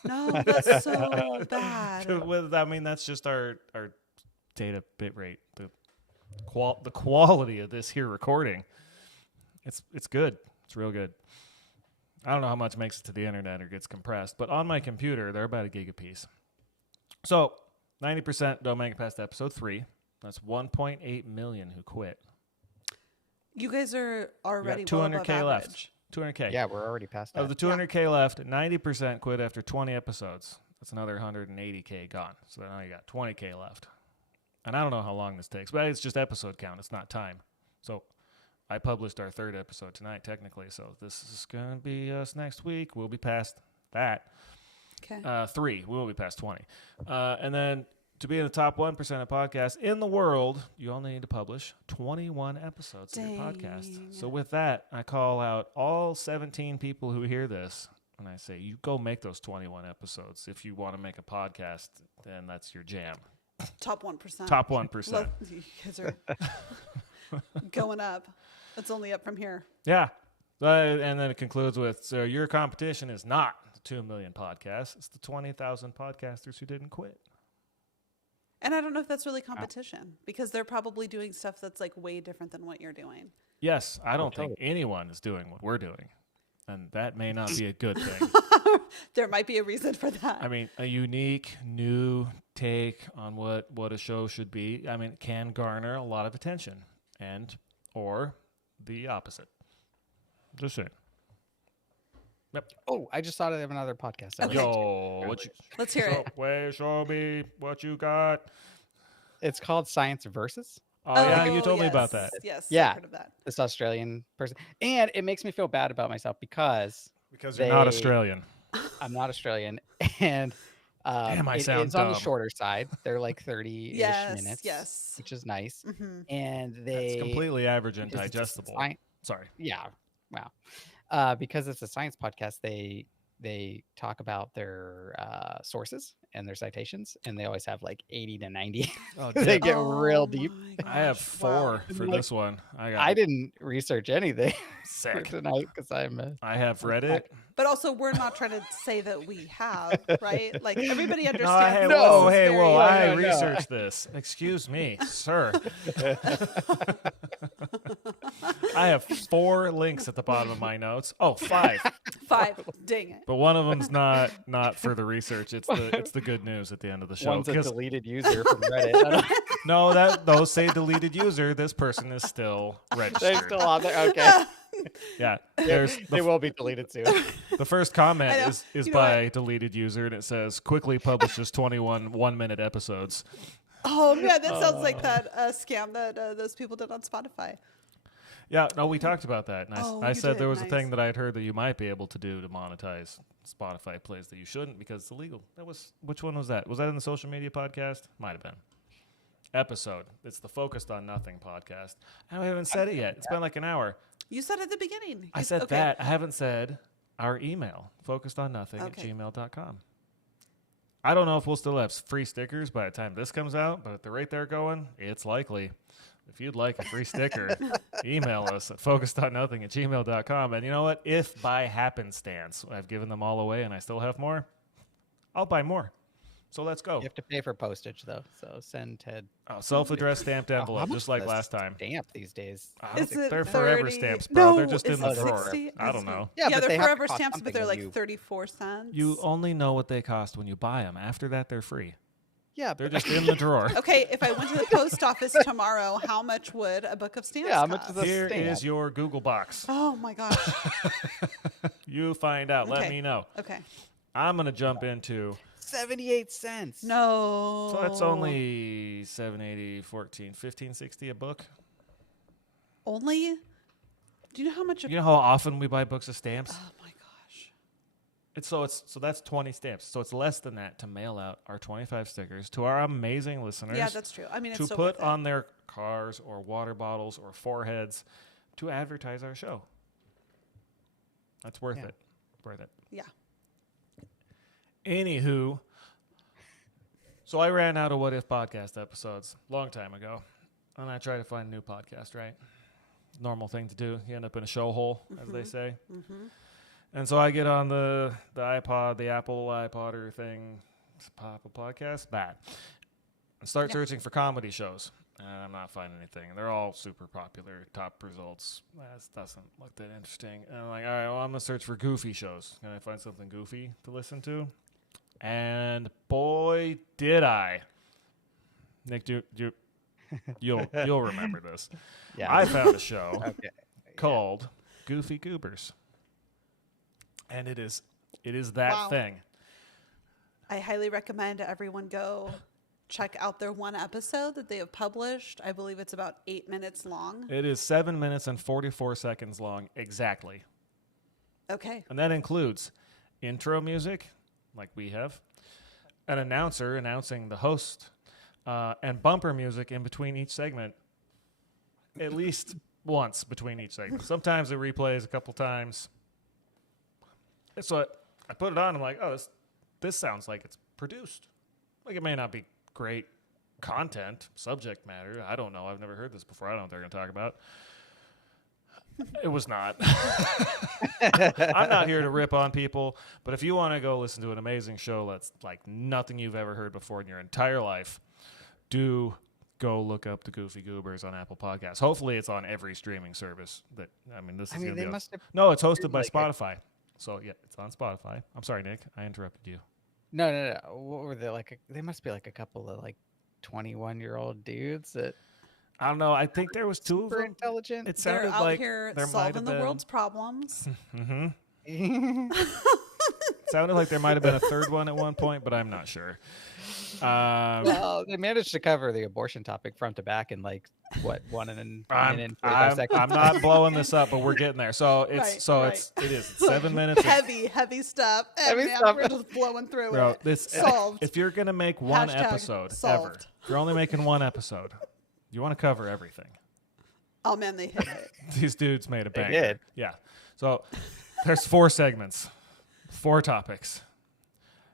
no, that's so bad. I mean, that's just our data bit rate. The quality of this here recording, it's good. It's real good. I don't know how much makes it to the internet or gets compressed, but on my computer, they're about a gig apiece. So 90% don't make it past episode 3. That's 1.8 million who quit. You guys are We already got well above 200K left. average. 200K. Yeah, we're already past that. Of the 200K left, 90% quit after 20 episodes. That's another 180K gone. So now you got 20K left. And I don't know how long this takes, but it's just episode count. It's not time. So I published our 3rd episode tonight, technically. So this is going to be us next week. We'll be past that. Okay. 3. We will be past 20. And then to be in the top 1% of podcasts in the world, you only need to publish 21 episodes of your podcast. So with that, I call out all 17 people who hear this, and I say, you go make those 21 episodes. If you want to make a podcast, then that's your jam. Top 1%. Top 1%. You guys are going up. It's only up from here. Yeah. And then it concludes with, so your competition is not the 2 million podcasts. It's the 20,000 podcasters who didn't quit. And I don't know if that's really competition because they're probably doing stuff that's like way different than what you're doing. Yes, I don't think anyone is doing what we're doing. And that may not be a good thing. There might be a reason for that. I mean, a unique, new take on what a show should be, I mean, can garner a lot of attention. Or the opposite. Just saying. Yep. Oh, I just thought of another podcast. Okay. Yo, Let's hear it. Show me what you got. It's called Science Versus. Oh, yeah, you told me about that. Yes. Yeah. I've heard of that. This Australian person. And it makes me feel bad about myself because Because you're not Australian. I'm not Australian. And Damn, I sound it's on the dumb. shorter side. They're like 30-ish minutes. Yes. Which is nice. Mm-hmm. And It's completely average and because it's a digestible. Sorry. Yeah. Wow. Because it's a science podcast, they talk about their sources and their citations, and they always have like 80 to 90. Oh, They get real deep. I have 4 for Like, this one. I didn't research anything for sick. tonight because I'm I have read it. But also, we're not trying to say that we have, right? Like everybody No, understands. hey, this whoa, is hey, very- whoa! I no. researched this. Excuse me, sir. I have 4 links at the bottom of my notes. Oh, 5, 5. Dang it. but one of them's not for the research. It's the good news at the end of the show. one's a 'Cause- deleted user from Reddit. I don't- no, those say deleted user. This person is still registered. They're still on there. Okay, Yeah, there's they will be deleted soon. the first comment I know. is You know by deleted user, and it says quickly publishes 21 1-minute episodes. Oh man, that sounds like that scam that those people did on Spotify. Yeah, no, we talked about that. And Oh, I you said did. there was a Nice. thing that I'd heard that you might be able to do to monetize Spotify plays that you shouldn't because it's illegal. Which one was that? Was that in the social media podcast? Might have been. Episode. It's the Focused on Nothing podcast. I haven't said it yet. It's been like an hour. You said at the beginning. I You- said okay. that. I haven't said our email, focusedonnothing@gmail.com. I don't know if we'll still have free stickers by the time this comes out, but at the rate they're going, it's likely. If you'd like a free sticker, email us at focusedonnothing@gmail.com. And you know what? If by happenstance I've given them all away and I still have more, I'll buy more. So let's go. You have to pay for postage though, so send Ted. Self-addressed stamped How envelope, much just like is last time. Stamp these days. I don't Is think it they're forever 30? stamps, bro. They're No, just is in the it drawer. 60? I don't know. Yeah, but they're they have to forever cost stamps, but they're something like when 34 cents. You only know what they cost when you buy them. After that, they're free. Yeah, They're but just in the drawer. Okay, if I went to the post office tomorrow, how much would a book of stamps Yeah, how much cost? is a Here stamp? is your Google box. Oh my gosh. You find out. Let Okay. me know. Okay. I'm going to jump into. 78 cents. No. So that's only 780, 14, 1560 a book. Only? Do you know how much? You know how often we buy books of stamps? Oh my gosh. So that's 20 stamps. So it's less than that to mail out our 25 stickers to our amazing listeners. Yeah, that's true. I mean, it's to so put worth it. on their cars or water bottles or foreheads to advertise our show. That's worth Yeah. it. Worth it. Yeah. Anywho, So I ran out of What If podcast episodes a long time ago, and I tried to find a new podcast, right? Normal thing to do. You end up in a show hole, as they say. Mm-hmm. And so I get on the iPod, the Apple iPodder thing, Apple Podcast, bad, and start searching for comedy shows. And I'm not finding anything. They're all super popular, top results. That doesn't look that interesting. And I'm like, all right, well, I'm going to search for goofy shows. Can I find something goofy to listen to? And boy, did I. Nick, you'll remember this. Yeah. I found a show Okay. called Goofy Goobers. And it is that Wow. thing. I highly recommend everyone go check out their one episode that they have published. I believe it's about 8 minutes long. It is 7 minutes and 44 seconds long, exactly. Okay. And that includes intro music, like we have, an announcer announcing the host, and bumper music in between each segment, at least once between each segment. Sometimes it replays a couple times. So I put it on. I'm like, oh, this sounds like it's produced. Like, it may not be great content, subject matter. I don't know. I've never heard this before. I don't know what they're going to talk about. It was not. I'm not here to rip on people, but if you want to go listen to an amazing show that's like nothing you've ever heard before in your entire life, do go look up the Goofy Goobers on Apple Podcasts. Hopefully it's on every streaming service. This is gonna they be must have. no, it's hosted by like Spotify. So yeah, it's on Spotify. I'm sorry, Nick, I interrupted you. No. What were they like? They must be like a couple of like 21-year-old dudes that I don't know. I think there was two of super them. intelligent. It They're sounded out like here there might solving have the been. world's problems. Mm-hmm. Sounded like there might have been a third one at one point, but I'm not sure. Well, they managed to cover the abortion topic front to back in like what 1 minute and 45 I'm seconds. not blowing this up, but we're getting there. So it's Right. it is 7 minutes. Heavy stuff. And Heavy man, stuff. we're just blowing through Bro, it. this Solved. if you're gonna make one Hashtag episode ever, solved. if you're only making one episode, you want to cover everything. Oh man, they hit it. These dudes made a They banger. did. Yeah. So there's 4 segments, 4 topics.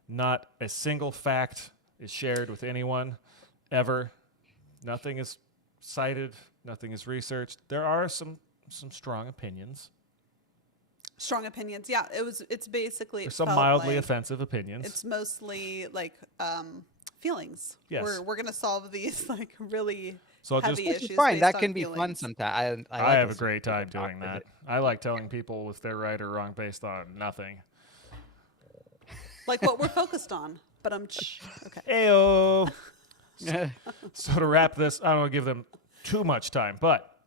Not a single fact is shared with anyone ever. Nothing is cited. Nothing is researched. There are some strong opinions. Strong opinions. Yeah, it's basically There's it some felt mildly like offensive opinions. It's mostly like feelings. Yes. We're gonna solve these like really So just heavy Which is issues. fine. based That on can be fun feelings. sometimes. I like have a listening great to people time doing talk, that. but I like telling people if they're right or wrong based on nothing. Like what we're focused on. But okay. Ayo. it- So to wrap this, I don't want to give them too much time, but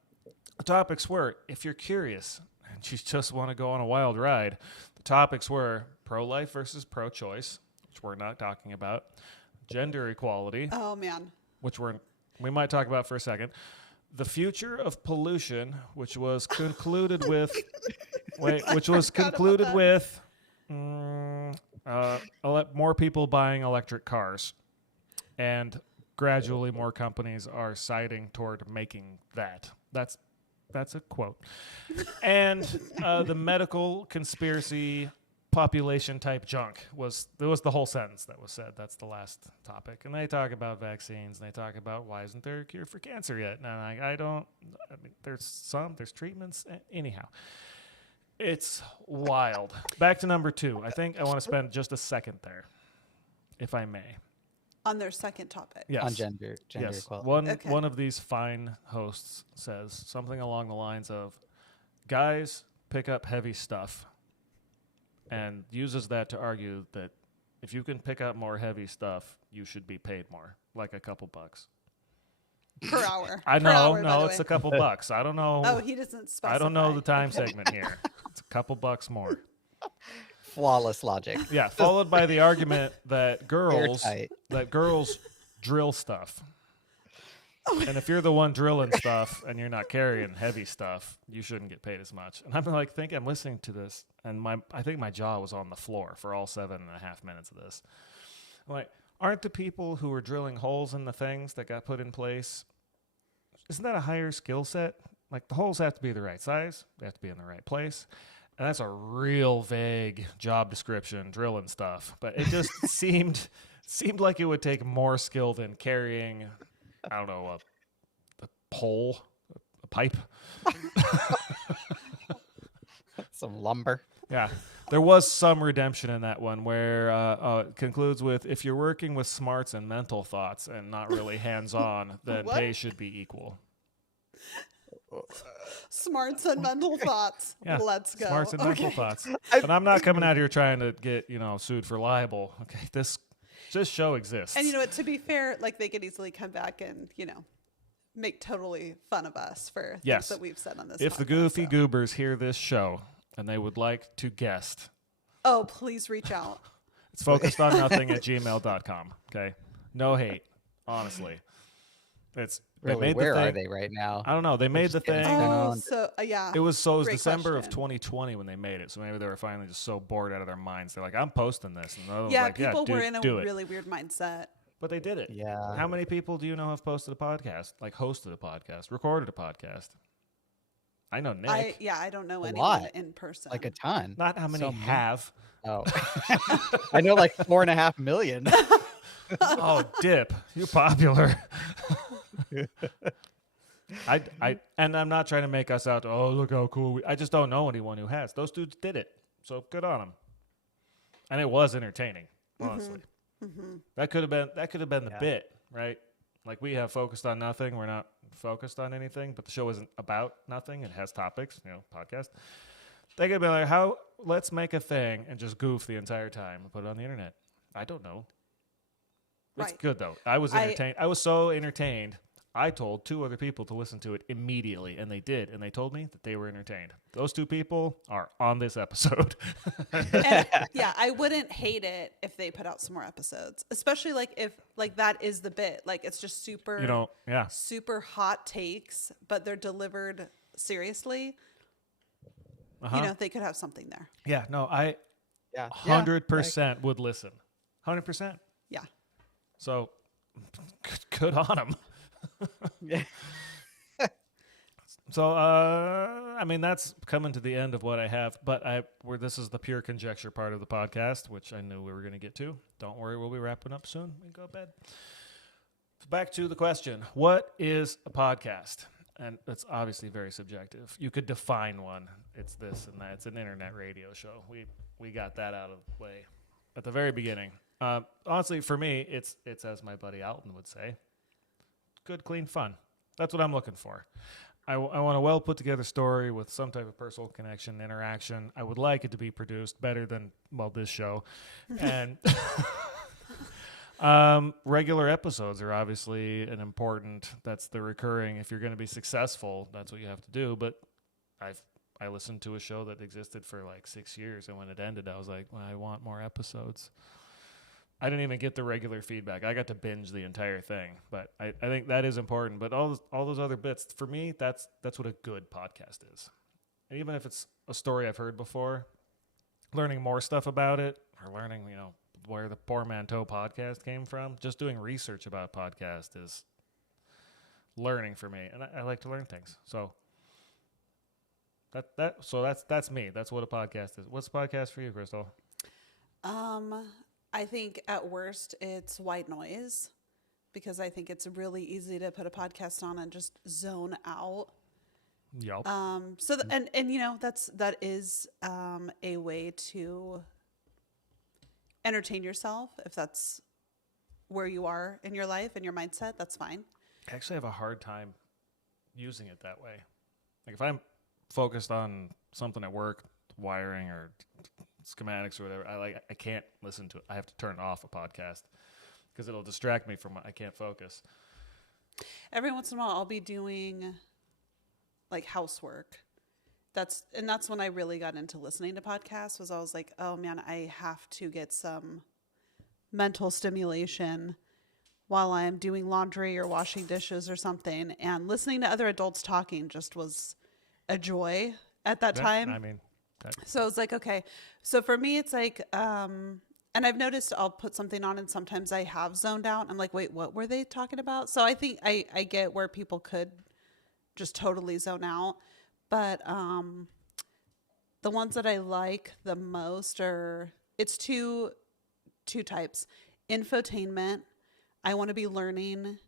the topics were, if you're curious and you just want to go on a wild ride, the topics were pro-life versus pro-choice, which we're not talking about, gender equality, Oh man. which we might talk about for a second, the future of pollution, which was concluded with, more people buying electric cars, and gradually more companies are siding toward making that. That's a quote. And the medical conspiracy population type junk there was the whole sentence that was said. That's the last topic. And they talk about vaccines, and they talk about why isn't there a cure for cancer yet? And there's treatments. Anyhow, it's wild. Back to number 2. I think I want to spend just a second there, if I may. On their second topic. Yes. on gender Yes. equality. Okay. One of these fine hosts says something along the lines of, guys pick up heavy stuff, and uses that to argue that if you can pick up more heavy stuff, you should be paid more, like a couple bucks. Per hour. I Per know, hour, by no, the it's way. a couple bucks. I don't know. Oh, he doesn't specify. I don't know the time segment here. It's a couple bucks more. Flawless logic. Yeah, followed by the argument that girls Airtight. drill stuff. And if you're the one drilling stuff and you're not carrying heavy stuff, you shouldn't get paid as much. And I'm like, I'm listening to this, and I think my jaw was on the floor for all 7.5 minutes of this. I'm like, aren't the people who were drilling holes in the things that got put in place, isn't that a higher skill set? Like, the holes have to be the right size, they have to be in the right place. And that's a real vague job description, drilling stuff. But it just seemed like it would take more skill than carrying, I don't know, a pole, a pipe. Some lumber. Yeah. There was some redemption in that one where it concludes with, if you're working with smarts and mental thoughts and not really hands-on, then What? pay should be equal. Smarts and mental thoughts. Yeah. Let's go. Smarts and mental Okay. thoughts. And I'm not coming out here trying to get, sued for libel. Okay. This show exists. And you know what? To be fair, like they could easily come back and make totally fun of us for Yes. things that we've said on this. If the podcast, goofy so. goobers hear this show and they would like to guest, Oh, please reach out. it's focusedonnothing@gmail.com. Okay. No hate, honestly. It's they Really, made where the thing. are they right now? I don't know. They made the just getting thing. sent Oh, on. so yeah. It was Great December of question. 2020 when they made it. So maybe they were finally just so bored out of their minds. They're like, I'm posting this. And I was Yeah, like, people yeah, were in a do it. really weird mindset. But they did it. Yeah. How many people do you know have posted a podcast, like hosted a podcast, recorded a podcast? I know Nick. I don't know A anyone lot. in person. Like a ton. Not how many So many. have. Oh. I know like 4.5 million. Oh, dip. You're popular. And I'm not trying to make us out. Oh, look how cool. I just don't know anyone who has. Those dudes did it, so good on them. And it was entertaining, honestly. Mm-hmm. That could have been the Yeah. bit, right? Like we have focused on nothing. We're not focused on anything, but the show isn't about nothing. It has topics, podcast. They could be like, let's make a thing and just goof the entire time and put it on the internet. I don't know. It's Right. good though. I was entertained. I was so entertained. I told 2 other people to listen to it immediately, and they did, and they told me that they were entertained. Those 2 people are on this episode. And, yeah, I wouldn't hate it if they put out some more episodes, especially like if like that is the bit. Like it's just super, Yeah. super hot takes, but they're delivered seriously. Uh-huh. They could have something there. Yeah, no, I Yeah. 100% would listen. 100%. Yeah. So good on them. Yeah. So, I mean, that's coming to the end of what I have, but this is the pure conjecture part of the podcast, which I knew we were going to get to. Don't worry, we'll be wrapping up soon. We can go to bed. So back to the question. What is a podcast? And it's obviously very subjective. You could define one. It's this and that. It's an internet radio show. We got that out of the way at the very beginning. Honestly, for me, it's as my buddy Alton would say, good, clean fun. That's what I'm looking for. I want a well put together story with some type of personal connection, interaction. I would like it to be produced better than, this show. And regular episodes are obviously that's the recurring. If you're going to be successful, that's what you have to do. But I listened to a show that existed for like 6 years, and when it ended, I was like, well, I want more episodes. I didn't even get the regular feedback. I got to binge the entire thing, but I think that is important. But all those other bits, for me, that's what a good podcast is. And even if it's a story I've heard before, learning more stuff about it, or learning, where the Portmanteau podcast came from, just doing research about a podcast is learning for me, and I like to learn things. So that's me. That's what a podcast is. What's a podcast for you, Crystal? I think at worst it's white noise, because I think it's really easy to put a podcast on and just zone out. Yup. That is a way to entertain yourself. If that's where you are in your life and your mindset, that's fine. I actually have a hard time using it that way. Like if I'm focused on something at work, wiring or schematics or whatever, I can't listen to it. I have to turn off a podcast because it'll distract me from I can't focus. Every once in a while I'll be doing like housework. That's when I really got into listening to podcasts. Was I was like, oh man, I have to get some mental stimulation while I'm doing laundry or washing dishes or something. And listening to other adults talking just was a joy at that time. I mean, so it's like, okay. So for me, it's like, and I've noticed I'll put something on and sometimes I have zoned out. I'm like, wait, what were they talking about? So I think I get where people could just totally zone out. But the ones that I like the most are, it's two types. Infotainment. I want to be learning,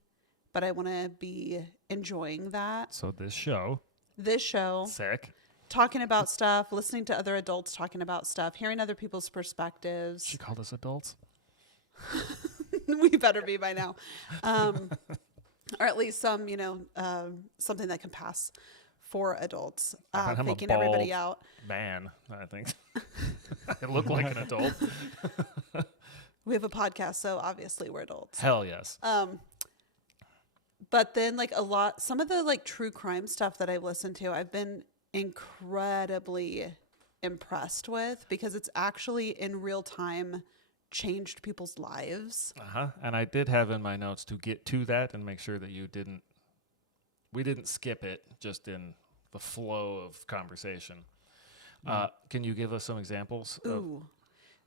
but I want to be enjoying that. So this show. Sick. Talking about stuff, listening to other adults talking about stuff, hearing other people's perspectives. She called us adults. We better be by now. Or at least some, something that can pass for adults. I'm faking a bald everybody out. man, I think. I look like an adult. We have a podcast, so obviously we're adults. Hell yes. But then some of the true crime stuff that I've listened to, I've been incredibly impressed with because it's actually in real time changed people's lives. And I did have in my notes to get to that and make sure that we didn't skip it just in the flow of conversation. Can you give us some examples? Ooh.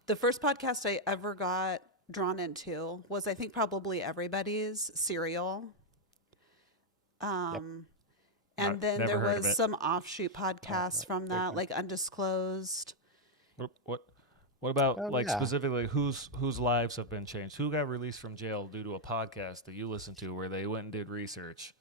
The first podcast I ever got drawn into was, I think, probably everybody's Serial. And then there was some offshoot podcasts from that, like Undisclosed. What about specifically whose lives have been changed? Who got released from jail due to a podcast that you listened to where they went and did research?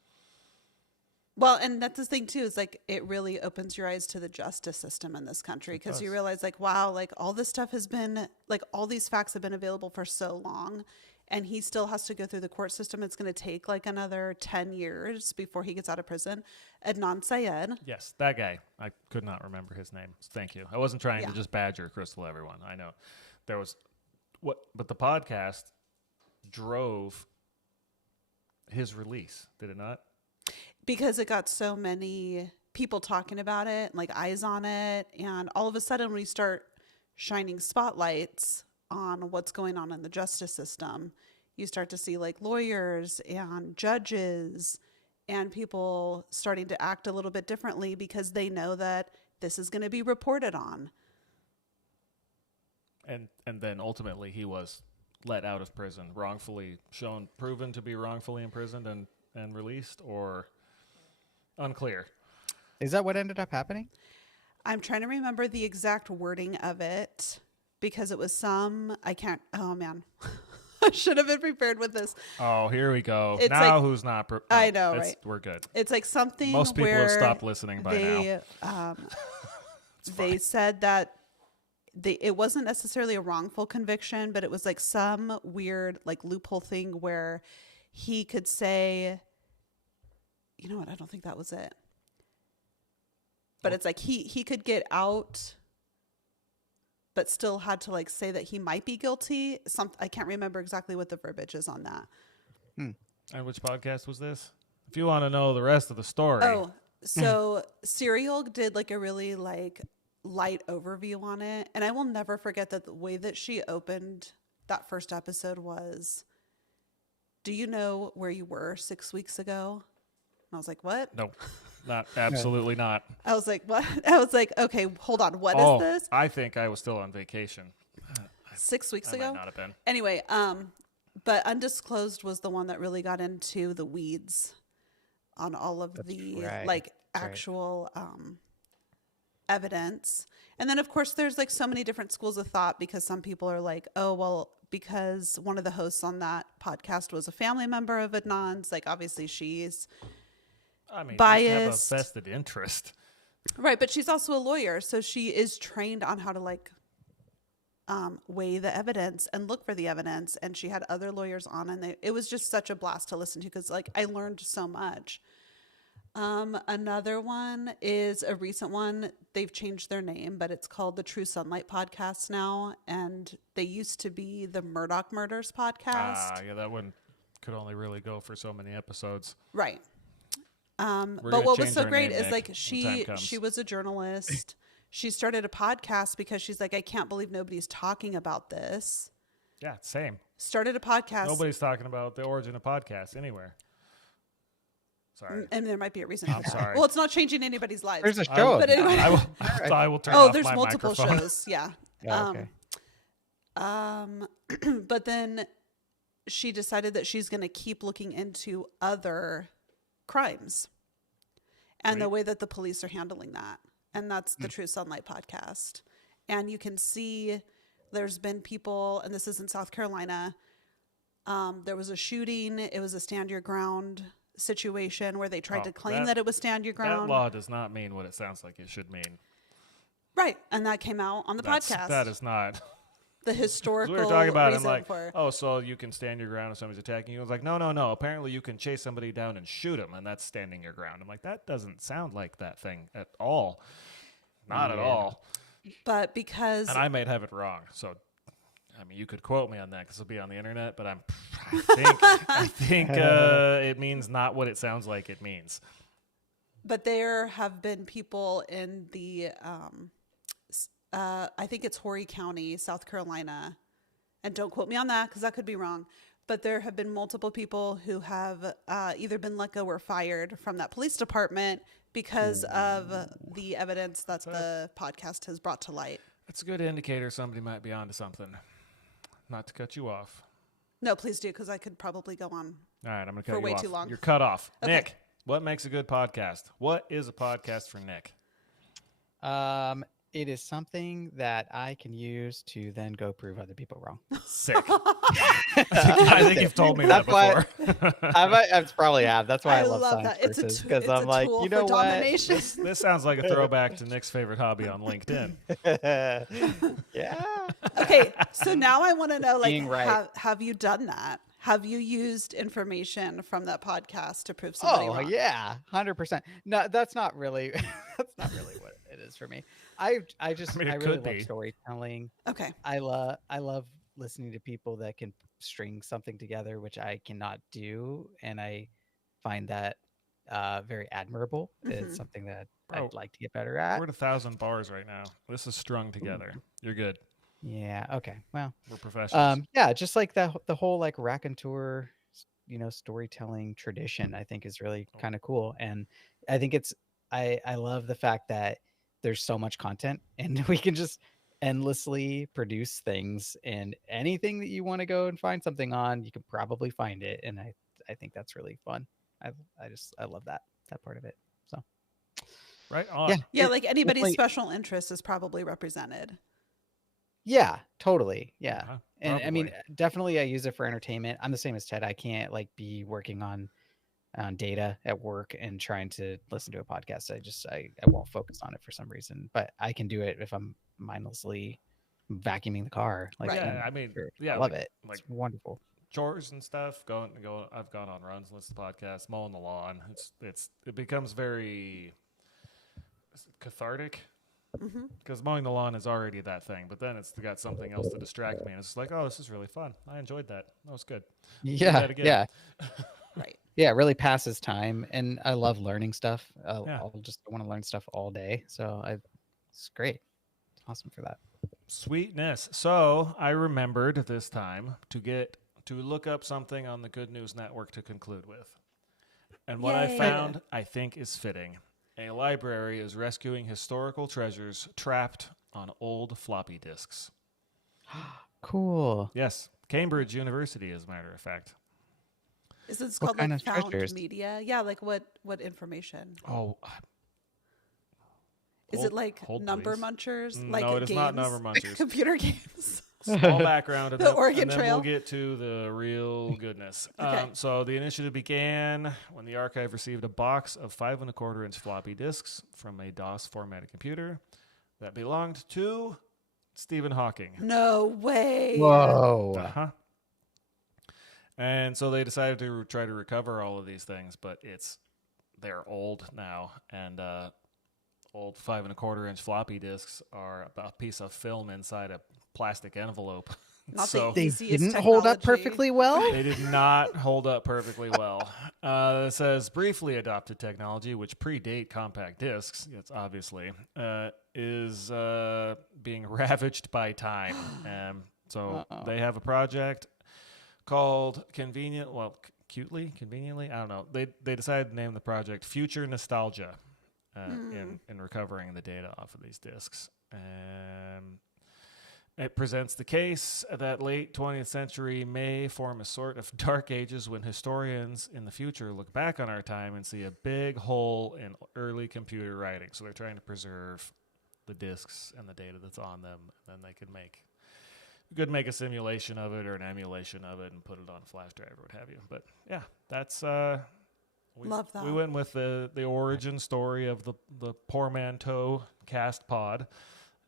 Well, and that's the thing too, is it really opens your eyes to the justice system in this country, because you realize wow, all this stuff has been all these facts have been available for so long, and he still has to go through the court system. It's going to take another 10 years before he gets out of prison. Adnan Syed. Yes, that guy. I could not remember his name. Thank you. I wasn't trying to just badger Crystal, everyone. I know there was but the podcast drove his release, did it not? Because it got so many people talking about it, eyes on it. And all of a sudden we start shining spotlights on what's going on in the justice system. You start to see lawyers and judges and people starting to act a little bit differently because they know that this is going to be reported on. And then ultimately he was let out of prison, proven to be wrongfully imprisoned and released, or unclear. Is that what ended up happening? I'm trying to remember the exact wording of it because it was oh man. I should have been prepared with this. Oh, here we go. It's who's not? I know, right? We're good. It's something Most people where have stopped listening by now. They said that it wasn't necessarily a wrongful conviction, but it was some weird loophole thing where he could say, you know what? I don't think that was it. But it's he could get out, but still had to say that he might be guilty. I can't remember exactly what the verbiage is on that. And which podcast was this? If you want to know the rest of the story. Oh, so Serial did a really light overview on it. And I will never forget that the way that she opened that first episode was, do you know where you were 6 weeks ago? And I was like, what? Nope. Absolutely not. I was like, what? I was like, okay, hold on. What is this? I think I was still on vacation. 6 weeks ago? Might not have been. Anyway, but Undisclosed was the one that really got into the weeds on all of actual evidence. And then of course there's so many different schools of thought, because some people are oh, well, because one of the hosts on that podcast was a family member of Adnan's, obviously she's biased. Have a vested interest. Right, but she's also a lawyer, so she is trained on how to weigh the evidence and look for the evidence. And she had other lawyers on, and it was just such a blast to listen to, because I learned so much. Another one is a recent one. They've changed their name, but it's called the True Sunlight Podcast now, and they used to be the Murdoch Murders Podcast. Yeah, that one could only really go for so many episodes. Right. But what was so great is she was a journalist. She started a podcast because she's I can't believe nobody's talking about this. Yeah, same. Started a podcast. Nobody's talking about the origin of podcasts anywhere. Sorry. And there might be a reason. I'm sorry. Well, it's not changing anybody's lives. There's a show. But anyway. I will turn off there's my multiple microphone. shows. Yeah. Okay. But then she decided that she's going to keep looking into other crimes and the way that the police are handling that. and that's the True Sunlight podcast. And you can see there's been people, and this is in South Carolina. There was a shooting. It was a stand your ground situation where they tried to claim that it was stand your ground. That law does not mean what it sounds like it should mean. Right. And that came out on the podcast. That is not. The historical we were talking about it. I'm reason like, for. oh, so you can stand your ground if somebody's attacking you. I was like, no. Apparently you can chase somebody down and shoot them, and that's standing your ground. I'm like, that doesn't sound like that thing at all. Not at all. But because... And I might have it wrong. So, I mean, you could quote me on that because it'll be on the internet, but I think it means not what it sounds like it means. But there have been people in the... I think it's Horry County, South Carolina. And don't quote me on that because that could be wrong. But there have been multiple people who have either been let go or fired from that police department because of the evidence that the podcast has brought to light. That's a good indicator somebody might be onto something. Not to cut you off. No, please do, because I could probably go on. All right, I'm going to cut you off. For way too long. You're cut off. Okay. Nick, what makes a good podcast? What is a podcast for Nick? It is something that I can use to then go prove other people wrong. Sick. I think you've told me that before. I probably have. That's why I love science that. It's versus, a because I'm like, tool you know for what? domination. This sounds like a throwback to Nick's favorite hobby on LinkedIn. Yeah. Okay, so now I want to know, like, Being right. have you done that? Have you used information from that podcast to prove somebody wrong? Yeah, 100%. No, that's not really what it is for me. I really love storytelling. Okay. I love listening to people that can string something together, which I cannot do, and I find that very admirable. It's something that I'd like to get better at. We're at 1,000 bars right now. This is strung together. You're good. Yeah. Okay. Well, we're professionals. Yeah, just like the whole like raconteur, storytelling tradition, I think is really kind of cool, and I think I love the fact that there's so much content, and we can just endlessly produce things, and anything that you want to go and find something on, you can probably find it, and I think that's really fun. I love that part of it. So right on. Yeah, like anybody's special interest is probably represented. Yeah, totally. Yeah. And probably. I mean, definitely I use it for entertainment. I'm the same as Ted. I can't like be working on data at work and trying to listen to a podcast. I won't focus on it for some reason, but I can do it if I'm mindlessly vacuuming the car. Like, I love it. Like It's wonderful. Chores and stuff. I've gone on runs, listened to podcasts, mowing the lawn. It becomes very cathartic. Because mowing the lawn is already that thing, but then it's got something else to distract me, and it's just like, oh, this is really fun. I enjoyed that. That was good. Yeah, yeah. Right. Yeah, it really passes time, and I love learning stuff. I want to learn stuff all day, so it's great. It's awesome for that. Sweetness. So I remembered this time to look up something on the Good News Network to conclude with, and what I found I think is fitting. A library is rescuing historical treasures trapped on old floppy disks. Cool. Yes. Cambridge University, as a matter of fact. Is this called like found media? Yeah, like what information? Oh. Is it like number munchers? Like no, it is games? not number munchers. Computer games. Small background, and The Oregon then Trail. we'll get to the real goodness. Okay. So the initiative began when the archive received a box of 5 1/4-inch floppy disks from a DOS formatted computer that belonged to Stephen Hawking. No way. Whoa. Uh-huh. And so they decided to try to recover all of these things, but they're old now, and old 5 1/4-inch floppy disks are a piece of film inside a plastic envelope. Not so the They easiest didn't hold up technology. perfectly well. they did not hold up perfectly well. It says briefly adopted technology, which predate compact discs. It's obviously is being ravaged by time. So they have a project called conveniently. I don't know. They decided to name the project Future Nostalgia in recovering the data off of these discs. It presents the case that late 20th century may form a sort of dark ages when historians in the future look back on our time and see a big hole in early computer writing. So they're trying to preserve the disks and the data that's on them, and then they could make a simulation of it or an emulation of it and put it on a flash drive or what have you. But yeah, that's Love that. We went with the origin story of the portmanteau cast pod.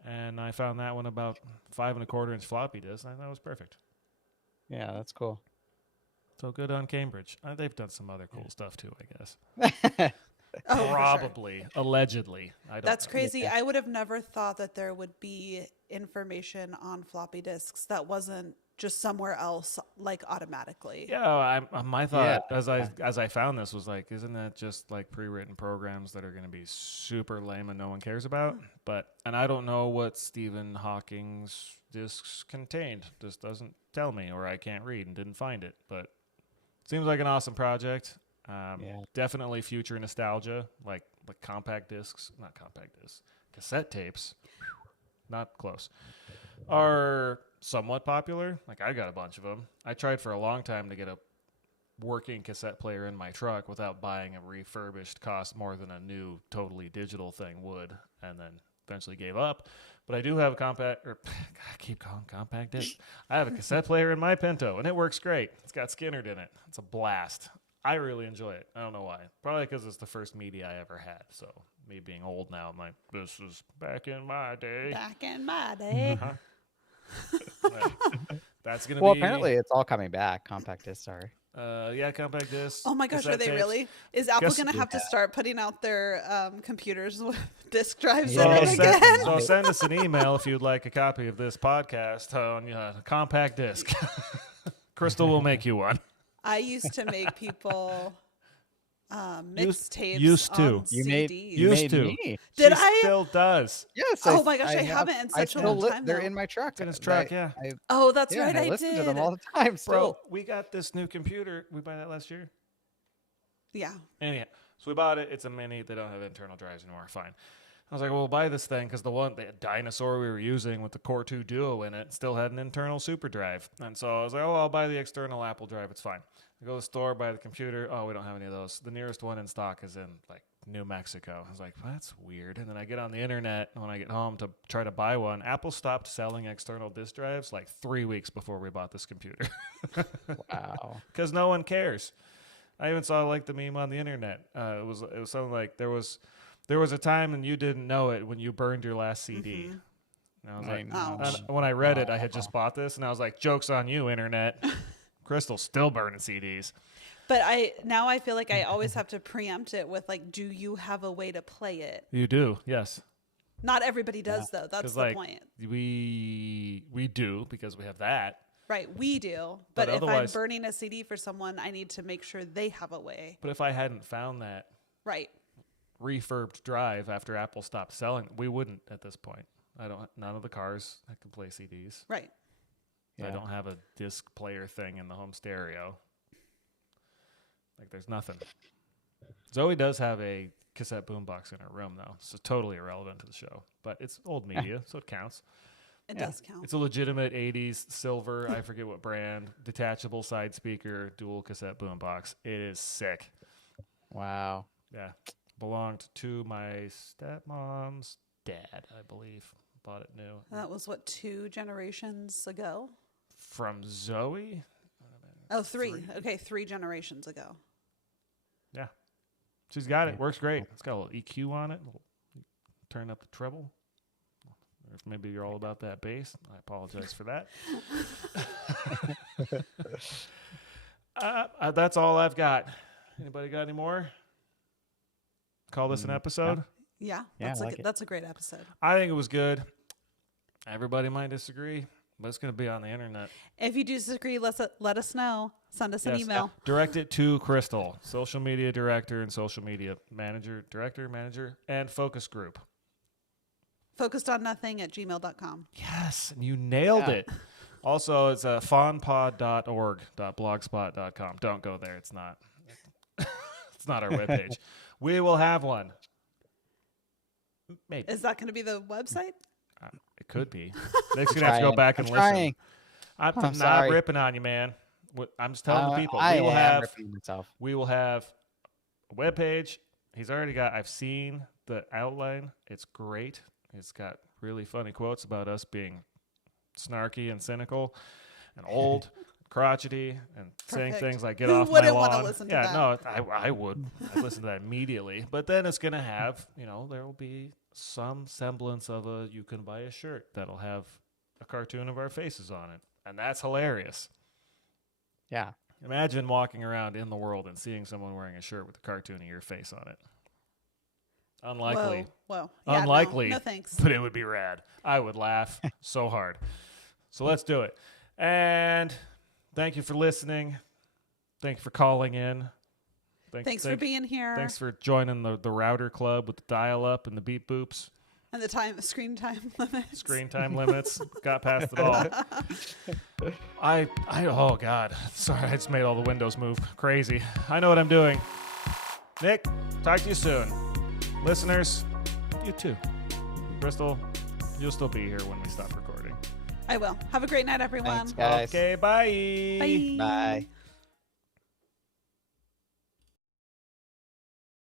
And I found that one about 5 1/4 inch floppy disk. And that was perfect. Yeah, that's cool. So good on Cambridge. They've done some other cool stuff too, I guess. Oh, for sure. Probably, allegedly. I don't That's know. crazy. Yeah. I would have never thought that there would be information on floppy disks that wasn't just somewhere else, like automatically. Yeah, my thought Yeah. as I found this was like, isn't that just like pre-written programs that are going to be super lame and no one cares about? And I don't know what Stephen Hawking's disks contained. This doesn't tell me, or I can't read and didn't find it. But it seems like an awesome project. Definitely future nostalgia, like compact discs, not compact discs, cassette tapes. Not close. Are somewhat popular. Like I got a bunch of them. I tried for a long time to get a working cassette player in my truck without buying a refurbished, cost more than a new totally digital thing would, and then eventually gave up. But I do have a I keep calling compact disc. I have a cassette player in my Pinto, and it works great. It's got Skinnered in it. It's a blast. I really enjoy it. I don't know why. Probably because it's the first media I ever had. So me being old now, I'm like, this is back in my day. Back in my day. That's gonna Well, be. apparently it's all coming back. Compact disc, sorry. Yeah, compact disc. Oh my gosh, are cassette they tapes. really? Is Apple Guess- going to have to start putting out their computers with disk drives Yeah. in it again? So send us an email if you'd like a copy of this podcast on compact disc. Crystal will make you one. I used to make people mixtapes used to. on You CDs. made Used to. me. Did She I? still does. Yes. Oh my gosh, I haven't in such a still long time, They're though. in my truck. It's in his truck, yeah. Oh, that's Yeah, right. I I listen did. to them all the time. Bro, Still. we got this new computer. We buy that last year? Yeah. Anyhow, so we bought it. It's a mini. They don't have internal drives anymore. Fine. I was like, well, we'll buy this thing because the dinosaur we were using with the Core 2 Duo in it still had an internal super drive. And so I was like, oh, I'll buy the external Apple drive. It's fine. I go to the store, buy the computer. Oh, we don't have any of those. The nearest one in stock is in like New Mexico. I was like, well, that's weird. And then I get on the internet when I get home to try to buy one. Apple stopped selling external disk drives like 3 weeks before we bought this computer. Wow. Because no one cares. I even saw like the meme on the internet. It was something like there was a time and you didn't know it when you burned your last CD. And I was like, Ouch. and when I read it, I had just bought this, and I was like, joke's on you, internet. Crystal's still burning CDs. But I feel like I always have to preempt it with like, do you have a way to play it? You do, yes. Not everybody does though. That's 'Cause, the like, point. We do because we have that. Right, we do. But But if I'm otherwise- burning a CD for someone, I need to make sure they have a way. But if I hadn't found that Right. refurbed drive after Apple stopped selling, we wouldn't at this point. None of the cars that can play CDs. Right. I don't have a disc player thing in the home stereo. Like, there's nothing. Zoe does have a cassette boombox in her room, though. So totally irrelevant to the show. But it's old media, so it counts. It Yeah. does count. It's a legitimate 80s silver, I forget what brand, detachable side speaker, dual cassette boombox. It is sick. Wow. Yeah. Belonged to my stepmom's dad, I believe. Bought it new. That was what, 2 generations ago? From Zoe? Oh, 3. Okay, 3 generations ago. Yeah. She's got it. Works great. It's got a little EQ on it. Turn up the treble. Or if maybe you're all about that bass, I apologize for that. That's all I've got. Anybody got any more? Call this an episode? Yeah, Yeah, that's I like it. that's a great episode. I think it was good. Everybody might disagree, but it's going to be on the internet. If you do disagree, let us know. Send us an Yes. email. Direct it to Crystal, social media director and social media manager, and focus group. Focusedonnothing@gmail.com. Yes, and you nailed Yeah. it. Also, it's fawnpod.org.blogspot.com. Don't go there. It's not. It's not our webpage. We will have one. Maybe. Is that going to be the website? It could be. Nick's gonna have to go back and listen. Trying. I'm I'm not sorry. ripping on you, man. I'm just telling the people. I We will am have ripping myself. a webpage. He's already got. I've seen the outline. It's great. It's got really funny quotes about us being snarky and cynical and old, crotchety, and saying Perfect. things like "get Who off my wouldn't lawn." wanna listen to yeah, that? no, I would. I'd listen to that immediately. But then it's gonna have, there will be some semblance of you can buy a shirt that'll have a cartoon of our faces on it, and that's hilarious. Yeah. Imagine walking around in the world and seeing someone wearing a shirt with a cartoon of your face on it. Unlikely. Whoa. Yeah, Unlikely. No thanks. But it would be rad. I would laugh so hard. So let's do it. And thank you for listening. Thank you for calling in. Thanks for being here. Thanks for joining the router club with the dial-up and the beep boops. And the screen time limits. Screen time limits. Got past it all. Oh, God. Sorry, I just made all the windows move. Crazy. I know what I'm doing. Nick, talk to you soon. Listeners, you too. Crystal, you'll still be here when we stop recording. I will. Have a great night, everyone. Thanks, guys. Okay, bye. Bye. Bye.